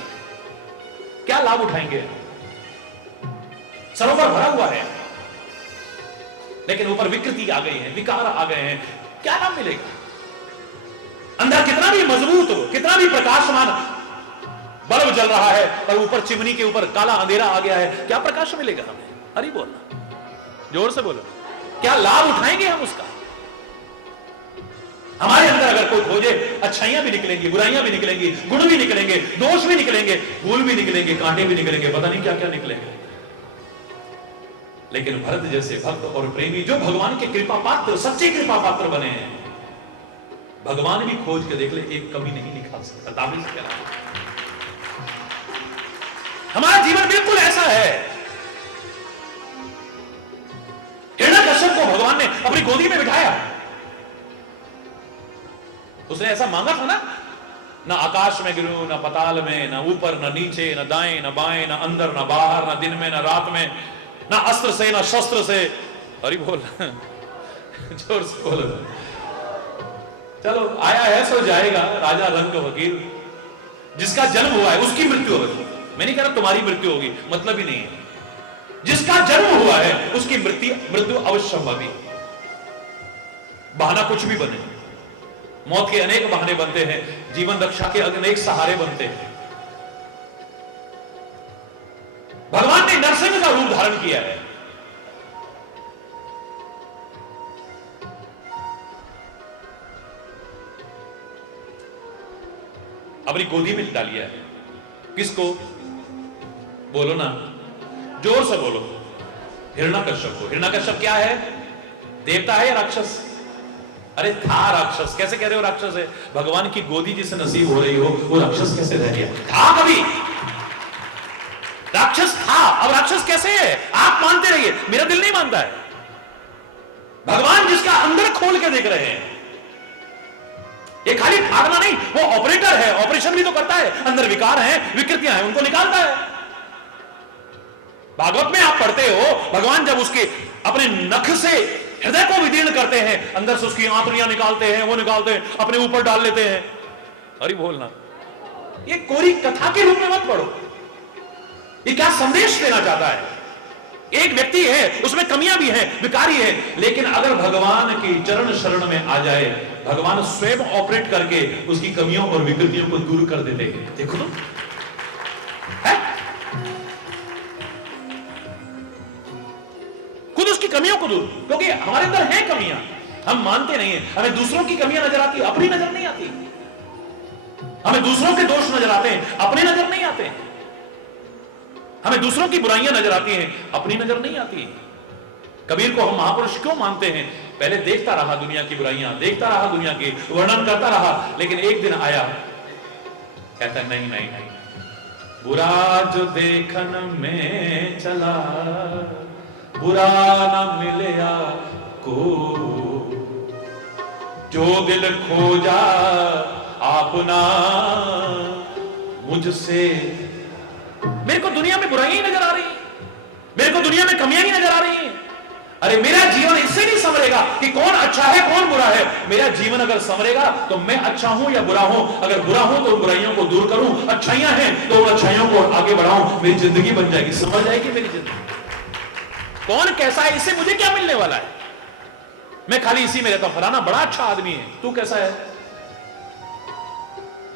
क्या लाभ उठाएंगे? सरोवर भरा हुआ है, लेकिन ऊपर विकृति आ गई है, विकार आ गए हैं, क्या लाभ मिलेगा? अंदर कितना भी मजबूत हो, कितना भी प्रकाशमान बल्ब जल रहा है, पर ऊपर चिमनी के ऊपर काला अंधेरा आ गया है, क्या प्रकाश मिलेगा हमें? अरे बोलना, जोर से बोलो, क्या लाभ उठाएंगे हम उसका? हमारे अंदर अगर कोई खोजे, अच्छाइयां भी निकलेंगी, बुराइयां भी निकलेंगी, गुण भी निकलेंगे, दोष भी निकलेंगे, फूल भी निकलेंगे, कांटे भी निकलेंगे, पता नहीं क्या क्या निकलेंगे। लेकिन भरत जैसे भक्त और प्रेमी जो भगवान के कृपा पात्र, सच्चे कृपा पात्र बने हैं, भगवान भी खोज के देख ले, एक कमी नहीं निकाल सकता। ताबीज क्या? हमारा जीवन बिल्कुल ऐसा है। हिरण्यकश्यप को भगवान ने अपनी गोदी में बिठाया, उसने ऐसा मांगा था ना, ना आकाश में गिरूं, ना पताल में, ना ऊपर, ना नीचे, ना दाएं, ना बाएं, ना अंदर, ना बाहर, ना दिन में, ना रात में, ना अस्त्र से, ना शस्त्र से। अरे बोल, जोर से बोलो। चलो, आया है सो जाएगा, राजा रंग वकील। जिसका जन्म हुआ है उसकी मृत्यु होगी। मैं नहीं कह रहा तुम्हारी मृत्यु होगी, मतलब ही नहीं है। जिसका जन्म हुआ है उसकी मृत्यु अवश्य संभवी। बहाना कुछ भी बने, मौत के अनेक बहाने बनते हैं, जीवन रक्षा के अनेक सहारे बनते हैं। भगवान ने नरसिंह का रूप धारण किया है। अपनी गोदी में लिटा लिया है। किसको? बोलो ना, जोर से बोलो। हिरण्यकश्यप को। हिरण्यकश्यप क्या है? देवता है या राक्षस? अरे था राक्षस। कैसे कह रहे हो राक्षस है? भगवान की गोदी जिसे नसीब हो रही हो, वो राक्षस कैसे रह गया? था कभी राक्षस था, अब राक्षस कैसे है? आप मानते रहिए, मेरा दिल नहीं मानता है। भगवान जिसका अंदर खोल के देख रहे हैं, ये खाली भागना नहीं, वो ऑपरेटर है, ऑपरेशन भी तो करता है। अंदर विकार हैं, विकृतियां हैं, उनको निकालता है। भागवत में आप पढ़ते हो, भगवान जब उसके अपने नख से हृदय को विदीर्ण करते हैं, अंदर से उसकी आंतड़ियां निकालते हैं, वो निकालते हैं, अपने ऊपर डाल लेते हैं। अरे बोलना, ये कोरी कथा के रूप में मत पढ़ो। ये क्या संदेश देना चाहता है? एक व्यक्ति है, उसमें कमियां भी हैं, विकारी है, लेकिन अगर भगवान की चरण शरण में आ जाए, भगवान स्वयं ऑपरेट करके उसकी कमियों और विकृतियों को दूर कर देते हैं। देखो तो है? खुद उसकी कमियों को दूर, क्योंकि हमारे अंदर है कमियां, हम मानते नहीं है। हमें दूसरों की कमियां नजर आती, अपनी नजर नहीं आती। हमें दूसरों के दोष नजर आते हैं, अपने नजर नहीं आते। हमें दूसरों की बुराइयां नजर आती हैं, अपनी नजर नहीं आती। कबीर को हम महापुरुष क्यों मानते हैं? पहले देखता रहा दुनिया की बुराइयां, देखता रहा दुनिया की, वर्णन करता रहा, लेकिन एक दिन आया, कहता नहीं नहीं नहीं, बुरा जो देखन में चला, बुरा न मिलया को, जो दिल खोजा आपना मुझसे। मेरे को दुनिया में बुराइयां ही नजर आ रही हैं, मेरे को दुनिया में कमियां ही नजर आ रही हैं। अरे मेरा जीवन इससे नहीं समरेगा कि कौन अच्छा है कौन बुरा है। मेरा जीवन अगर समरेगा तो मैं अच्छा हूं या बुरा हूं। अगर बुरा हूं तो उन बुराइयों को दूर करूं, अच्छाइयां हैं तो उन अच्छाइयों को आगे बढ़ाऊं, मेरी जिंदगी बन जाएगी, समझ जाएगी मेरी जिंदगी। कौन कैसा है, इससे मुझे क्या मिलने वाला है? मैं खाली इसी में रहता हूं, फलाना बड़ा अच्छा आदमी है, तू कैसा है?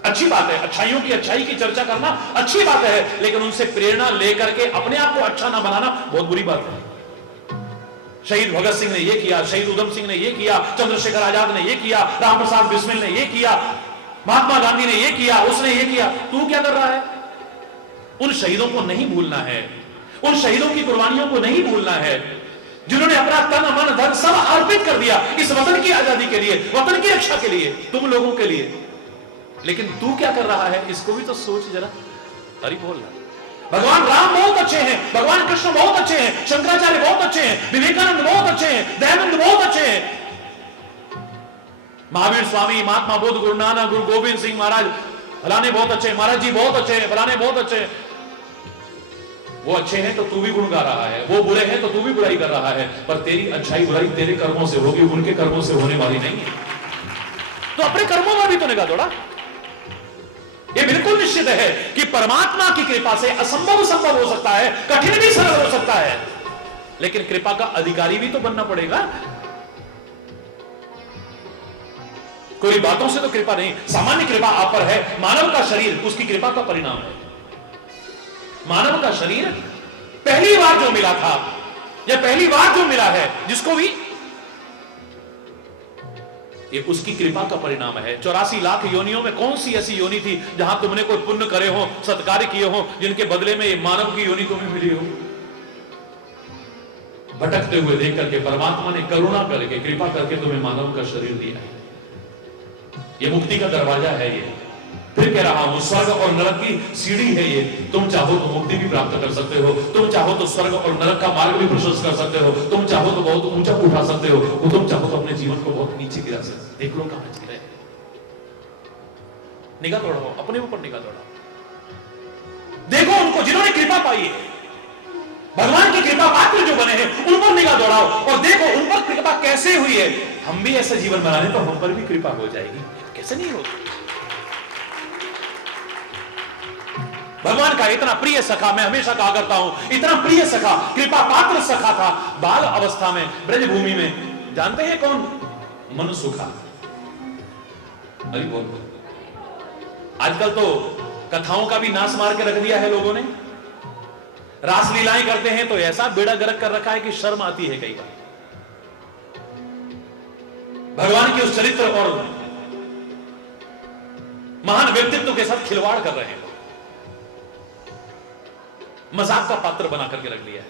अच्छी बात है, अच्छाइयों की अच्छाई की चर्चा करना अच्छी बात है, लेकिन उनसे प्रेरणा लेकर के अपने आप को अच्छा ना बनाना बहुत बुरी बात है। शहीद भगत सिंह ने यह किया, शहीद उधम सिंह ने यह किया, चंद्रशेखर आजाद ने यह किया, राम प्रसाद बिस्मिल ने यह किया, महात्मा गांधी ने यह किया, उसने यह किया। तू क्या कर रहा है? उन शहीदों को नहीं भूलना है, उन शहीदों की कुर्बानियों को नहीं भूलना है, जिन्होंने अपना तन मन धन सब अर्पित कर दिया इस वतन की आजादी के लिए, वतन की रक्षा के लिए, तुम लोगों के लिए। लेकिन तू क्या कर रहा है, इसको भी तो सोच जरा। अरे बोल रहा, भगवान राम बहुत अच्छे हैं, भगवान कृष्ण बहुत अच्छे हैं, शंकराचार्य बहुत अच्छे हैं, विवेकानंद बहुत अच्छे हैं, दयानंद बहुत अच्छे हैं, महावीर स्वामी, महात्मा बुद्ध, गुरु नानक, गुरु गोविंद सिंह महाराज फलाने बहुत अच्छे हैं, महाराज जी बहुत अच्छे हैं, फलाने बहुत अच्छे हैं। वो अच्छे हैं तो तू भी गुण गा रहा है, वो बुरे हैं तो तू भी बुराई कर रहा है, पर तेरी अच्छाई बुराई तेरे कर्मों से होगी, उनके कर्मों से होने वाली नहीं है। तो अपने कर्मों में भी तो निगाह दौड़ा। ये बिल्कुल निश्चित है कि परमात्मा की कृपा से असंभव संभव हो सकता है, कठिन भी सरल हो सकता है, लेकिन कृपा का अधिकारी भी तो बनना पड़ेगा। कोई बातों से तो कृपा नहीं, सामान्य कृपा आप पर है। मानव का शरीर उसकी कृपा का परिणाम है। मानव का शरीर पहली बार जो मिला था या पहली बार जो मिला है जिसको भी, ये उसकी कृपा का परिणाम है। 84 लाख योनियों में कौन सी ऐसी योनि थी जहां तुमने कोई पुण्य करे हो, सत्कार्य किए हो, जिनके बदले में ये मानव की योनि तुम्हें मिली हो? भटकते हुए देख करके परमात्मा ने करुणा करके कृपा करके तुम्हें मानव का शरीर दिया है। ये मुक्ति का दरवाजा है। ये फिर कह रहा हूं, स्वर्ग और नरक की सीढ़ी है ये। तुम चाहो तो मुक्ति भी प्राप्त कर सकते हो, तुम चाहो तो स्वर्ग और नरक का मार्ग भी प्रशस्त कर सकते हो, तुम चाहो तो बहुत ऊंचा उठा सकते हो, तुम चाहो तो अपने जीवन को बहुत नीचे गिरा सकते हो। देख लो कहां जी रहे, निगाह दौड़ाओ, अपने ऊपर निगाह दौड़ाओ, देखो उनको जिन्होंने कृपा पाई है, भगवान की कृपा पात्र जो बने हैं उन पर निगाह दौड़ाओ और देखो उन पर कृपा कैसे हुई है। हम भी ऐसा जीवन बना लें तो हम पर भी कृपा हो जाएगी, कैसे नहीं होगी। भगवान का इतना प्रिय सखा, मैं हमेशा कहा करता हूं, इतना प्रिय सखा, कृपा पात्र सखा था बाल अवस्था में ब्रजभूमि में। जानते हैं कौन? मनसुखा। अरे बोल, आजकल तो कथाओं का भी नाश मार के रख दिया है लोगों ने। रासलीलाएं करते हैं तो ऐसा बेड़ा गर्क कर रखा है कि शर्म आती है कई बार। भगवान के उस चरित्र और महान व्यक्तित्व के साथ खिलवाड़ कर रहे हैं, मजाक का पात्र बना करके रख दिया है।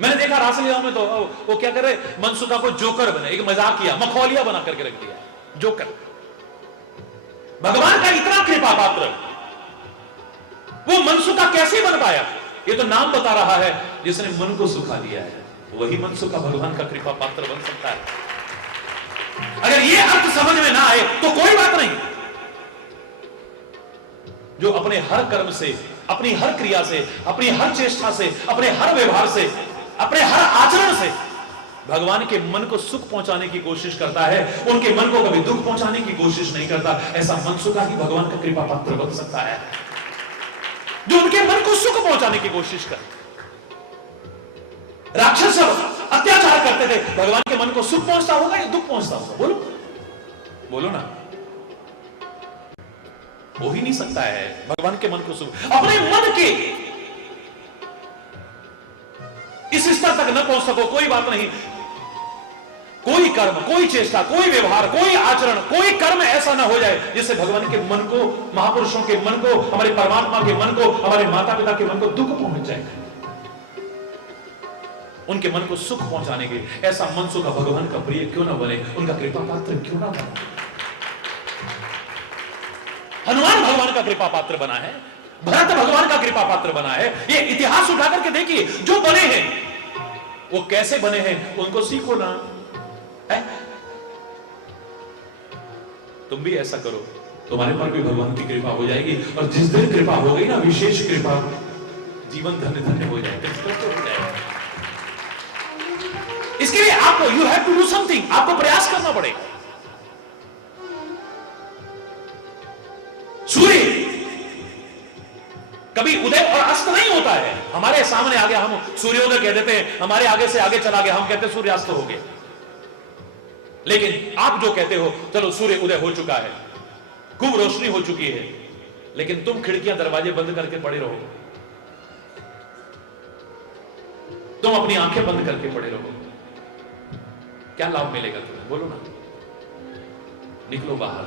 मैंने देखा रासलीला में तो वो क्या कर रहे, मनसुखा को जोकर बने, एक मजाक किया, मखौलिया बना करके रख दिया, जोकर। भगवान का इतना कृपा पात्र वो मनसुखा कैसे बन पाया? ये तो नाम बता रहा है, जिसने मन को सुखा दिया है वही मनसुखा भगवान का कृपा पात्र बन सकता है। अगर ये अर्थ समझ में ना आए तो कोई बात नहीं। जो अपने हर कर्म से, अपनी हर क्रिया से, अपनी हर चेष्टा से, अपने हर व्यवहार से, अपने हर आचरण से भगवान के मन को सुख पहुंचाने की कोशिश करता है, उनके मन को कभी दुख पहुंचाने की कोशिश नहीं करता, ऐसा मनसुखा ही भगवान का कृपा पात्र बन सकता है, जो उनके मन को सुख पहुंचाने की कोशिश कर। राक्षस सब अत्याचार करते थे, भगवान के मन को सुख पहुंचता होगा या दुख पहुंचता होगा? बोलो बोलो ना, हो ही नहीं सकता है भगवान के मन को सुख। अपने मन के इस स्तर तक न पहुंच सको कोई बात नहीं, कोई कर्म, कोई चेष्टा, कोई व्यवहार, कोई आचरण, कोई कर्म ऐसा ना हो जाए जिससे भगवान के मन को, महापुरुषों के मन को, हमारे परमात्मा के मन को, हमारे माता पिता के मन को दुख पहुंच जाए। उनके मन को सुख पहुंचाने के ऐसा मनसुखा भगवान का प्रिय क्यों ना बने, उनका कृपा पात्र क्यों ना बने। हनुमान भगवान का कृपा पात्र बना है, भरत भगवान का कृपा पात्र बना है। ये इतिहास उठा करके देखिए, जो बने हैं वो कैसे बने हैं, उनको सीखो ना है? तुम भी ऐसा करो, तुम्हारे पर भी भगवान की कृपा हो जाएगी। और जिस दिन कृपा हो गई ना, विशेष कृपा, जीवन धन्य धन्य हो जाएगा। इसके लिए आपको, you have to do something, आपको प्रयास करना पड़ेगा। सूर्य कभी उदय और अस्त नहीं होता है। हमारे सामने आ गया, हम सूर्योदय कह देते हैं, हमारे आगे से आगे चला गया, हम कहते हैं सूर्यास्त हो गया। लेकिन आप जो कहते हो, चलो सूर्य उदय हो चुका है, खूब रोशनी हो चुकी है, लेकिन तुम खिड़कियां दरवाजे बंद करके पड़े रहो, तुम अपनी आंखें बंद करके पड़े रहो, क्या लाभ मिलेगा तुम्हें? बोलो ना। निकलो बाहर,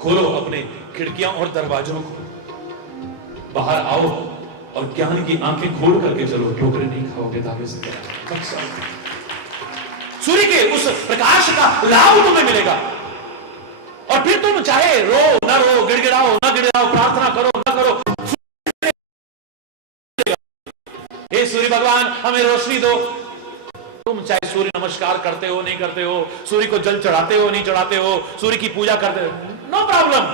खोलो अपने खिड़कियां और दरवाजों को, बाहर आओ और ज्ञान की आंखें खोल करके चलो। ठोकरे नहीं खाओगे दावे से। सूर्य के उस प्रकाश का लाभ तुम्हें मिलेगा, और फिर तुम चाहे रो ना रो, गिड़गिड़ाओ ना गिड़गिड़ाओ, प्रार्थना करो ना करो, हे सूर्य भगवान हमें रोशनी दो। तुम चाहे सूर्य नमस्कार करते हो नहीं करते हो, सूर्य को जल चढ़ाते हो नहीं चढ़ाते हो, सूर्य की पूजा करते हो, नो प्रॉब्लम।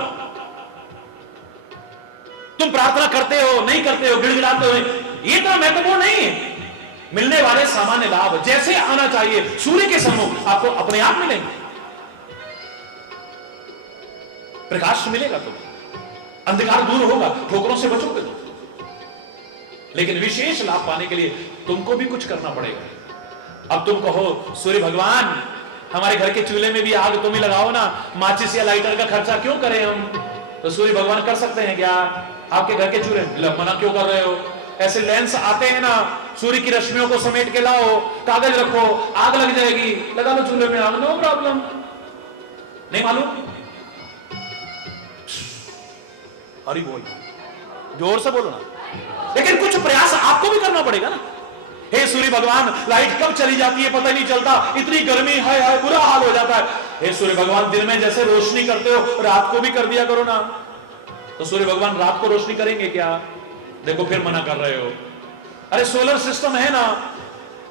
तुम प्रार्थना करते हो नहीं करते हो, गिड़गिड़ाते हो, ये तो महत्वपूर्ण नहीं है। मिलने वाले सामान्य लाभ जैसे आना चाहिए सूर्य के सम्मुख आपको अपने आप मिलेंगे, प्रकाश मिलेगा, तो अंधकार दूर होगा, ठोकरों से बचोगे तुम। लेकिन विशेष लाभ पाने के लिए तुमको भी कुछ करना पड़ेगा। अब तुम कहो सूर्य भगवान हमारे घर के चूल्हे में भी आग तुम ही लगाओ ना, माचिस या लाइटर का खर्चा क्यों करें हम? तो सूर्य भगवान कर सकते हैं क्या आपके घर के चूल्हे? मना क्यों कर रहे हो? ऐसे लेंस आते हैं ना, सूर्य की रश्मियों को समेट के लाओ, कागज रखो, आग लग जाएगी, लगा लो चूल्हे में आग, नो प्रॉब्लम। नहीं मालूम? हरी बोल, जोर से बोलो ना। लेकिन कुछ प्रयास आपको भी करना पड़ेगा ना। हे सूर्य भगवान लाइट कब चली जाती है पता ही नहीं चलता, इतनी गर्मी है, बुरा हाल हो जाता है। हे सूर्य भगवान दिन में जैसे रोशनी करते हो रात को भी कर दिया करो ना। तो सूर्य भगवान रात को रोशनी करेंगे क्या? देखो फिर मना कर रहे हो। अरे सोलर सिस्टम है ना,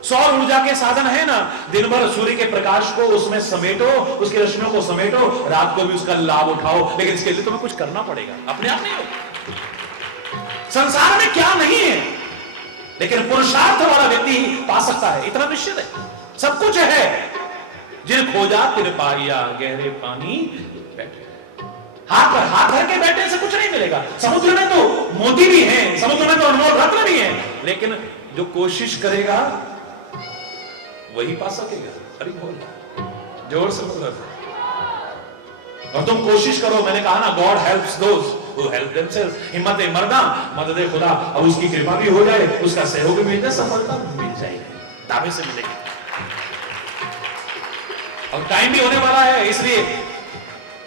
सौर ऊर्जा के साधन है ना, दिन भर सूर्य के प्रकाश को उसमें समेटो, उसकी रश्मियों को समेटो, रात को भी उसका लाभ उठाओ। लेकिन इसके लिए तुम्हें कुछ करना पड़ेगा, अपने आप नहीं हो। संसार में क्या नहीं है, लेकिन पुरुषार्थ वाला व्यक्ति पा सकता है, इतना निश्चित है। सब कुछ है, जिन खोजा तिन पाया गहरे पानी बैठे। हाथ पर हाथ धर के बैठने से कुछ नहीं मिलेगा। समुद्र में तो मोती भी हैं, समुद्र में तो अनमोल रत्न भी हैं, लेकिन जो कोशिश करेगा वही पा सकेगा। अरे बोल, जोर से बोल। और तुम कोशिश करो, मैंने कहा ना, God helps those who help themselves. हिम्मत है मर्दा, मदद खुदा, और उसकी कृपा भी हो जाए, उसका सहयोग भी मिल जाए, सफलता मिल जाएगी, दावे से मिलेगी। और टाइम भी होने वाला है, इसलिए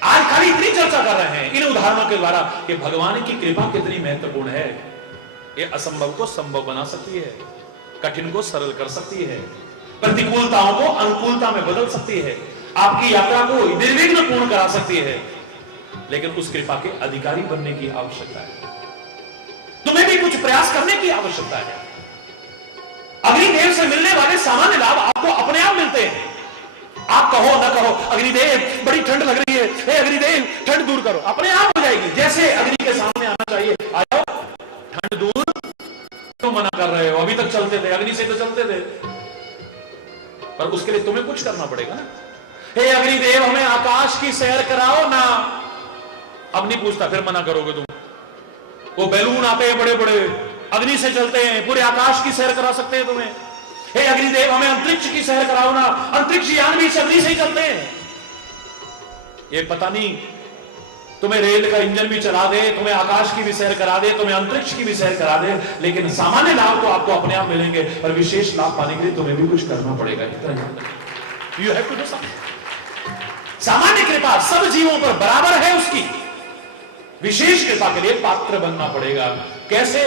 आज खाली इतनी चर्चा कर रहे हैं इन उदाहरणों के द्वारा कि भगवान की कृपा कितनी महत्वपूर्ण है। ये असंभव को संभव बना सकती है, कठिन को सरल कर सकती है, प्रतिकूलताओं को अनुकूलता में बदल सकती है, आपकी यात्रा को निर्विघ्न पूर्ण करा सकती है। लेकिन उस कृपा के अधिकारी बनने की आवश्यकता है, तुम्हें भी कुछ प्रयास करने की आवश्यकता है। अग्निदेव से मिलने वाले सामान्य लाभ आपको अपने आप मिलते हैं। आप कहो ना कहो, अग्निदेव बड़ी ठंड लग रही है, हे अग्निदेव ठंड दूर करो, अपने आप हो जाएगी। जैसे अग्नि के सामने आना चाहिए, आ जाओ, ठंड दूर क्यों मना कर रहे हो? अभी तक चलते थे, अग्नि से तो चलते थे, पर उसके लिए तुम्हें कुछ करना पड़ेगा ना। हे अग्निदेव हमें आकाश की सैर कराओ ना। अब नहीं पूछता, फिर मना करोगे तुम। वो बैलून आते हैं बड़े बड़े, अग्नि से चलते हैं, पूरे आकाश की सैर करा सकते हैं तुम्हें। हे अग्निदेव हमें अंतरिक्ष की सैर कराओ ना, अंतरिक्ष यान भी अग्नि से ही चलते हैं। ये पता नहीं तुम्हें रेल का इंजन भी चला दे, तुम्हें आकाश की भी सैर करा दे, तुम्हें अंतरिक्ष की भी सैर करा दे, लेकिन सामान्य लाभ तो आपको अपने आप मिलेंगे, पर विशेष लाभ पाने के लिए तुम्हें भी कुछ करना पड़ेगा। You have to do something. सामान्य कृपा सब जीवों पर बराबर है, उसकी विशेष कृपा के लिए पात्र बनना पड़ेगा। कैसे?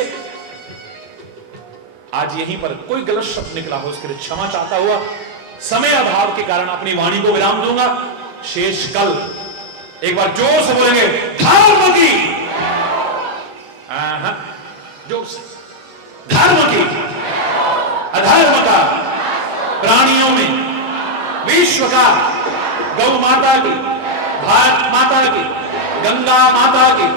आज यहीं पर कोई गलत शब्द निकला हो उसके लिए क्षमा चाहता हुआ समय अभाव के कारण अपनी वाणी को विराम दूंगा। शेष कल एक बार जोर से बोलेंगे, धर्म की, जोर से, धर्म की, अधर्म का, प्राणियों में, विश्व का, गौ माता की, भारत माता की, गंगा माता की,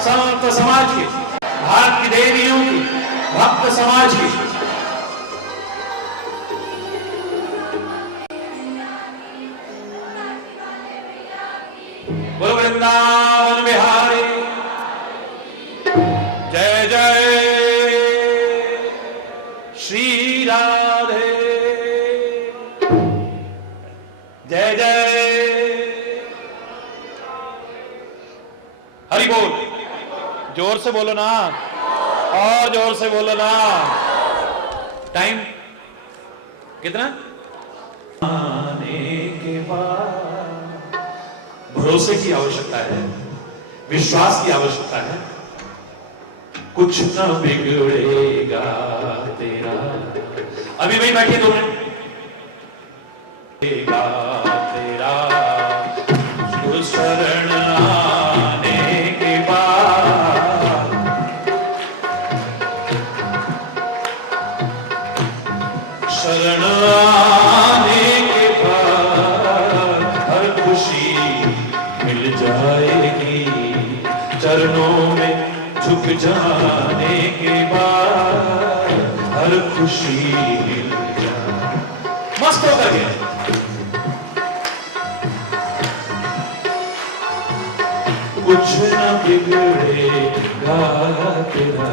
संत समाज की, भारत की देवियों की, भक्त समाज की, बोलो वृंदावन बिहारी जय जय श्री राधे जय हरि बोल। जोर से बोलो ना, और जोर से बोलो ना। टाइम कितना? आने के बाद भरोसे की आवश्यकता है, विश्वास की आवश्यकता है। कुछ न बिगड़ेगा तेरा। अभी वही बैठिए 2 मिनट। तेरा तुझ शरण आने के बाद, शरण आने के बाद हर खुशी मिल जाएगी। चरणों में झुक जाने के बाद हर खुशी मिल जाएगी। मस्त होकर गया। कुछ न बिगड़ेगा तेरा।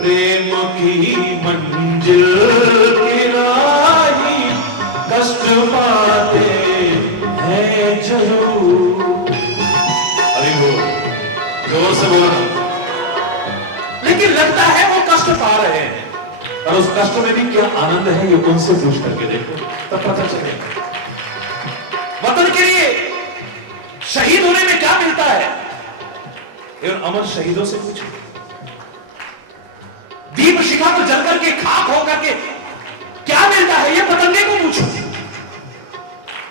प्रेम की मंजिल की राही कष्ट पाते हैं जरूर। अरे वो जोर से बोलो। लेकिन लगता है वो कष्ट पा रहे हैं, और उस कष्ट में भी क्या आनंद है ये उनसे पूछ करके देखो, तब पता चलेगा। वतन के लिए शहीद होने में क्या मिलता है, ये अमर शहीदों से पूछो। दीप शिखा तो जल करके खाक होकर के क्या मिलता है, ये पतंगे को पूछो।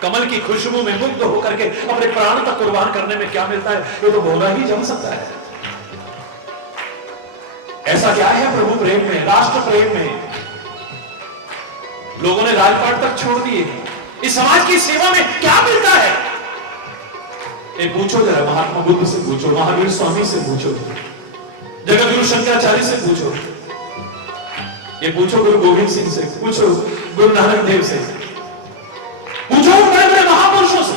कमल की खुशबू में मुग्ध होकर के अपने प्राण तक कुर्बान करने में क्या मिलता है, ये तो भोला ही जम सकता है। ऐसा क्या है प्रभु प्रेम में, राष्ट्र प्रेम में। लोगों ने राजपाट तक छोड़ दिए। इस समाज की सेवा में क्या मिलता है, ये पूछो जरा। महात्मा बुद्ध से पूछो, महावीर स्वामी से पूछो, जगत गुरु शंकराचार्य से पूछो, ये पूछो गुरु गोविंद सिंह से, पूछो गुरु नानक देव से, पूछो बड़े बड़े महापुरुषों से,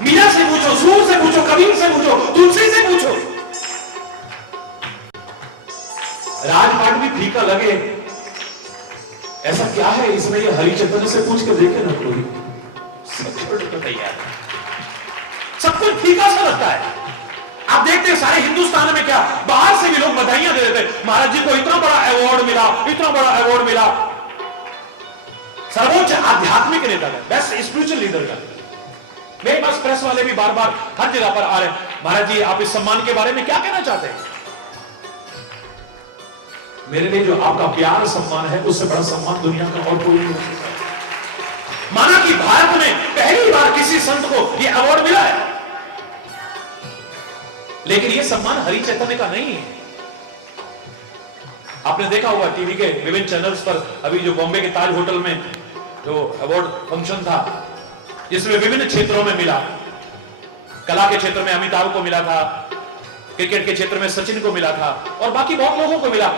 मीरा से पूछो, सूर से पूछो, कबीर से पूछो, तुलसी से पूछो। राजपाट भी फीका लगे, ऐसा क्या है इसमें, ये हरि चैतन्य से पूछ के देखे ना कोई। सब छोड़ के तैयार, सब कुछ फीका सा लगता है। आप देखते हैं सारे हिंदुस्तान में क्या, बाहर से भी लोग बधाइयां दे देते, महाराज जी को इतना बड़ा अवार्ड मिला, इतना बड़ा अवार्ड मिला। सर्वोच्च आध्यात्मिक नेता का, बेस्ट स्पिरिचुअल लीडर का। मेरे पास प्रेस वाले भी बार बार हर जगह पर आ रहे हैं, महाराज जी आप इस सम्मान के बारे में क्या कहना चाहते हैं। मेरे लिए जो आपका प्यार सम्मान है, उससे बड़ा सम्मान दुनिया का और कोई नहीं हो सकता। माना कि भारत में पहली बार किसी संत को यह अवार्ड मिला है, लेकिन यह सम्मान हरि चैतन्य का नहीं है। आपने देखा होगा टीवी के विभिन्न चैनल्स पर, अभी जो बॉम्बे के ताज होटल में जो अवार्ड फंक्शन था, जिसमें विभिन्न क्षेत्रों में मिला। कला के क्षेत्र में अमिताभ को मिला था, क्रिकेट के क्षेत्र में सचिन को मिला था, और बाकी बहुत लोगों को मिला।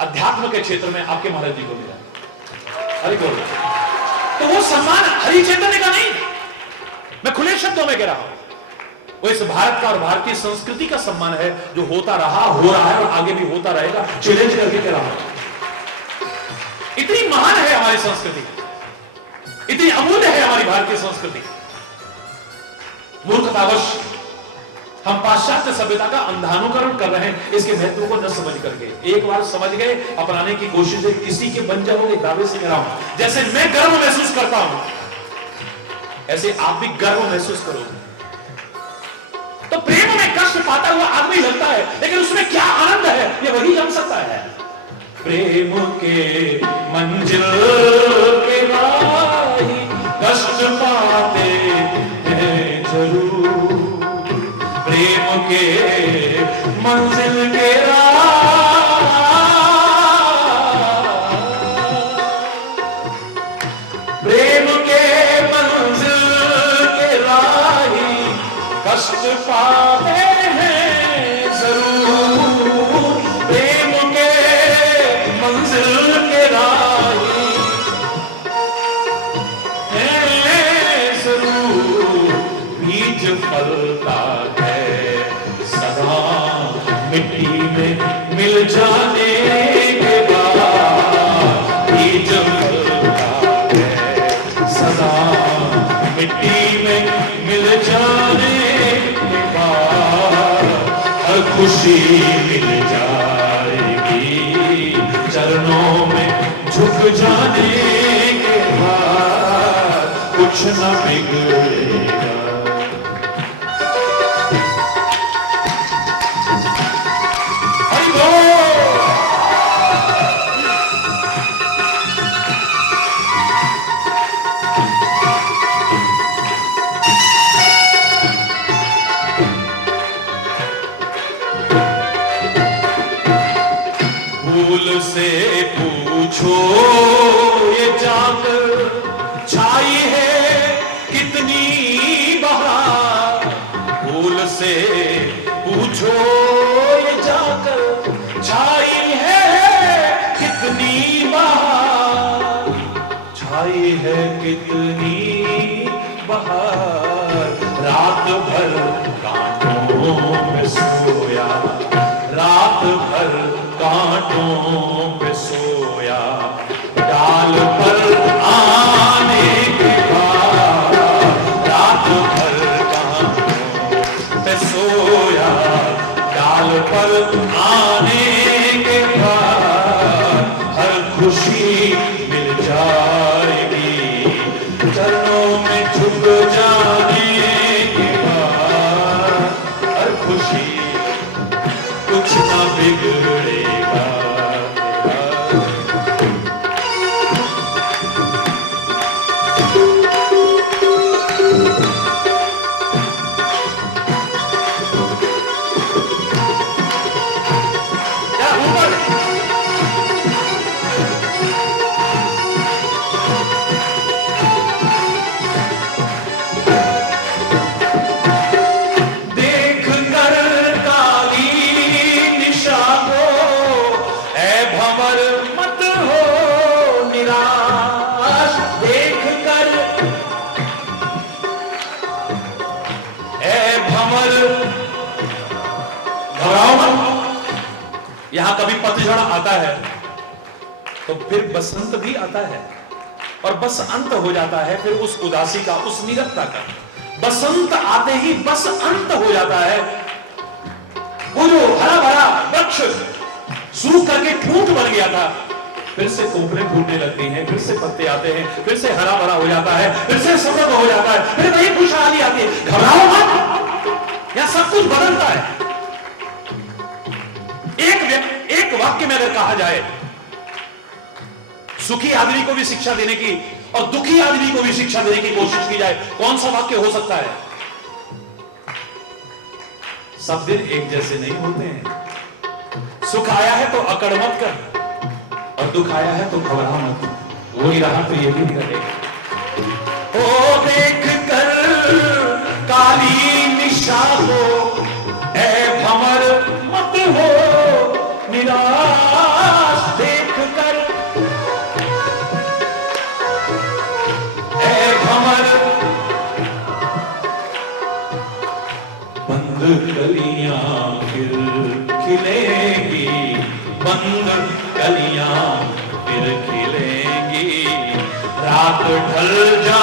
अध्यात्म के क्षेत्र में आपके महाराज जी को मिला। हरि बोल। तो वो सम्मान हरि चैतन्य का नहीं, मैं खुले शब्दों में कह रहा हूं, वो इस भारत का और भारतीय संस्कृति का सम्मान है, जो होता रहा, हो रहा है और आगे भी होता रहेगा। चैलेंज करके कह रहा हूं, इतनी महान है हमारी संस्कृति, इतनी अमूल्य है हमारी भारतीय संस्कृति। मूर्खतावश हम पाश्चात्य सभ्यता का अंधानुकरण कर रहे हैं, इसके महत्व को न समझ करके। एक बार समझ गए, अपनाने की कोशिश है, किसी के बन जाओगे, दावे से कह रहा हूं। जैसे मैं गर्व महसूस करता हूं, ऐसे आप भी गर्व महसूस करोगे। तो प्रेम में कष्ट पाता हुआ आदमी लगता है, लेकिन उसमें क्या आनंद है, ये वही जान सकता है। प्रेम के मंजिल के राही कष्ट पाते हैं जरूर। प्रेम के मंजिल के प्रेम के मंजिल के राही कष्ट पाते हैं जरूर। प्रेम के मंजिल के राही हैं फलता है सदा मिट्टी में मिल जाने के बाद, बीज फलता है सदा मिट्टी में मिल जाने के बाद, हर खुशी मिल जाएगी चरणों में झुक जाने के बाद, कुछ न बिगड़ेगा। हरि बोल। फूल से पूछो ये जाकर छाई है कितनी बहार, फूल से पूछो ये जाकर छाई है कितनी बहार, छाई है कितनी बहार, रात भर कांटों में सोया, रात भर कांटों पे सोया, डाल पर आने के बाद, रात भर कांटों पे सोया, डाल पर आने के बाद, हर खुशी मिल जाएगी चरणों में झुक जाने के बाद, हर खुशी कुछ ना बिगड़ेगा। यहां कभी पतझड़ आता है तो फिर बसंत भी आता है, और बस अंत हो जाता है फिर उस उदासी का, उस नीरवता का। बसंत आते ही बस अंत हो जाता है। वो जो हरा भरा वृक्ष सूख करके ठूंठ बन गया था, फिर से कोपरें फूटने लगती हैं, फिर से पत्ते आते हैं, फिर से हरा भरा हो जाता है, फिर से सफेद हो जाता है, फिर वही खुशहाली आती है। घबराओ मत, यहां सब कुछ बदलता है। एक वाक्य में अगर कहा जाए, सुखी आदमी को भी शिक्षा देने की और दुखी आदमी को भी शिक्षा देने की कोशिश की जाए, कौन सा वाक्य हो सकता है? सब दिन एक जैसे नहीं होते हैं। सुख आया है तो अकड़ मत कर, और दुख आया है तो घबरा मत। वही रहा तो ये भी करेगा। ओ देख कर काली निशा को ऐ भंवर मत हो निराश, देख कर ऐ भंवर, बंद कलियां फिर खिलेगी, बंद कलियां फिर खिलेंगी, रात ढल जा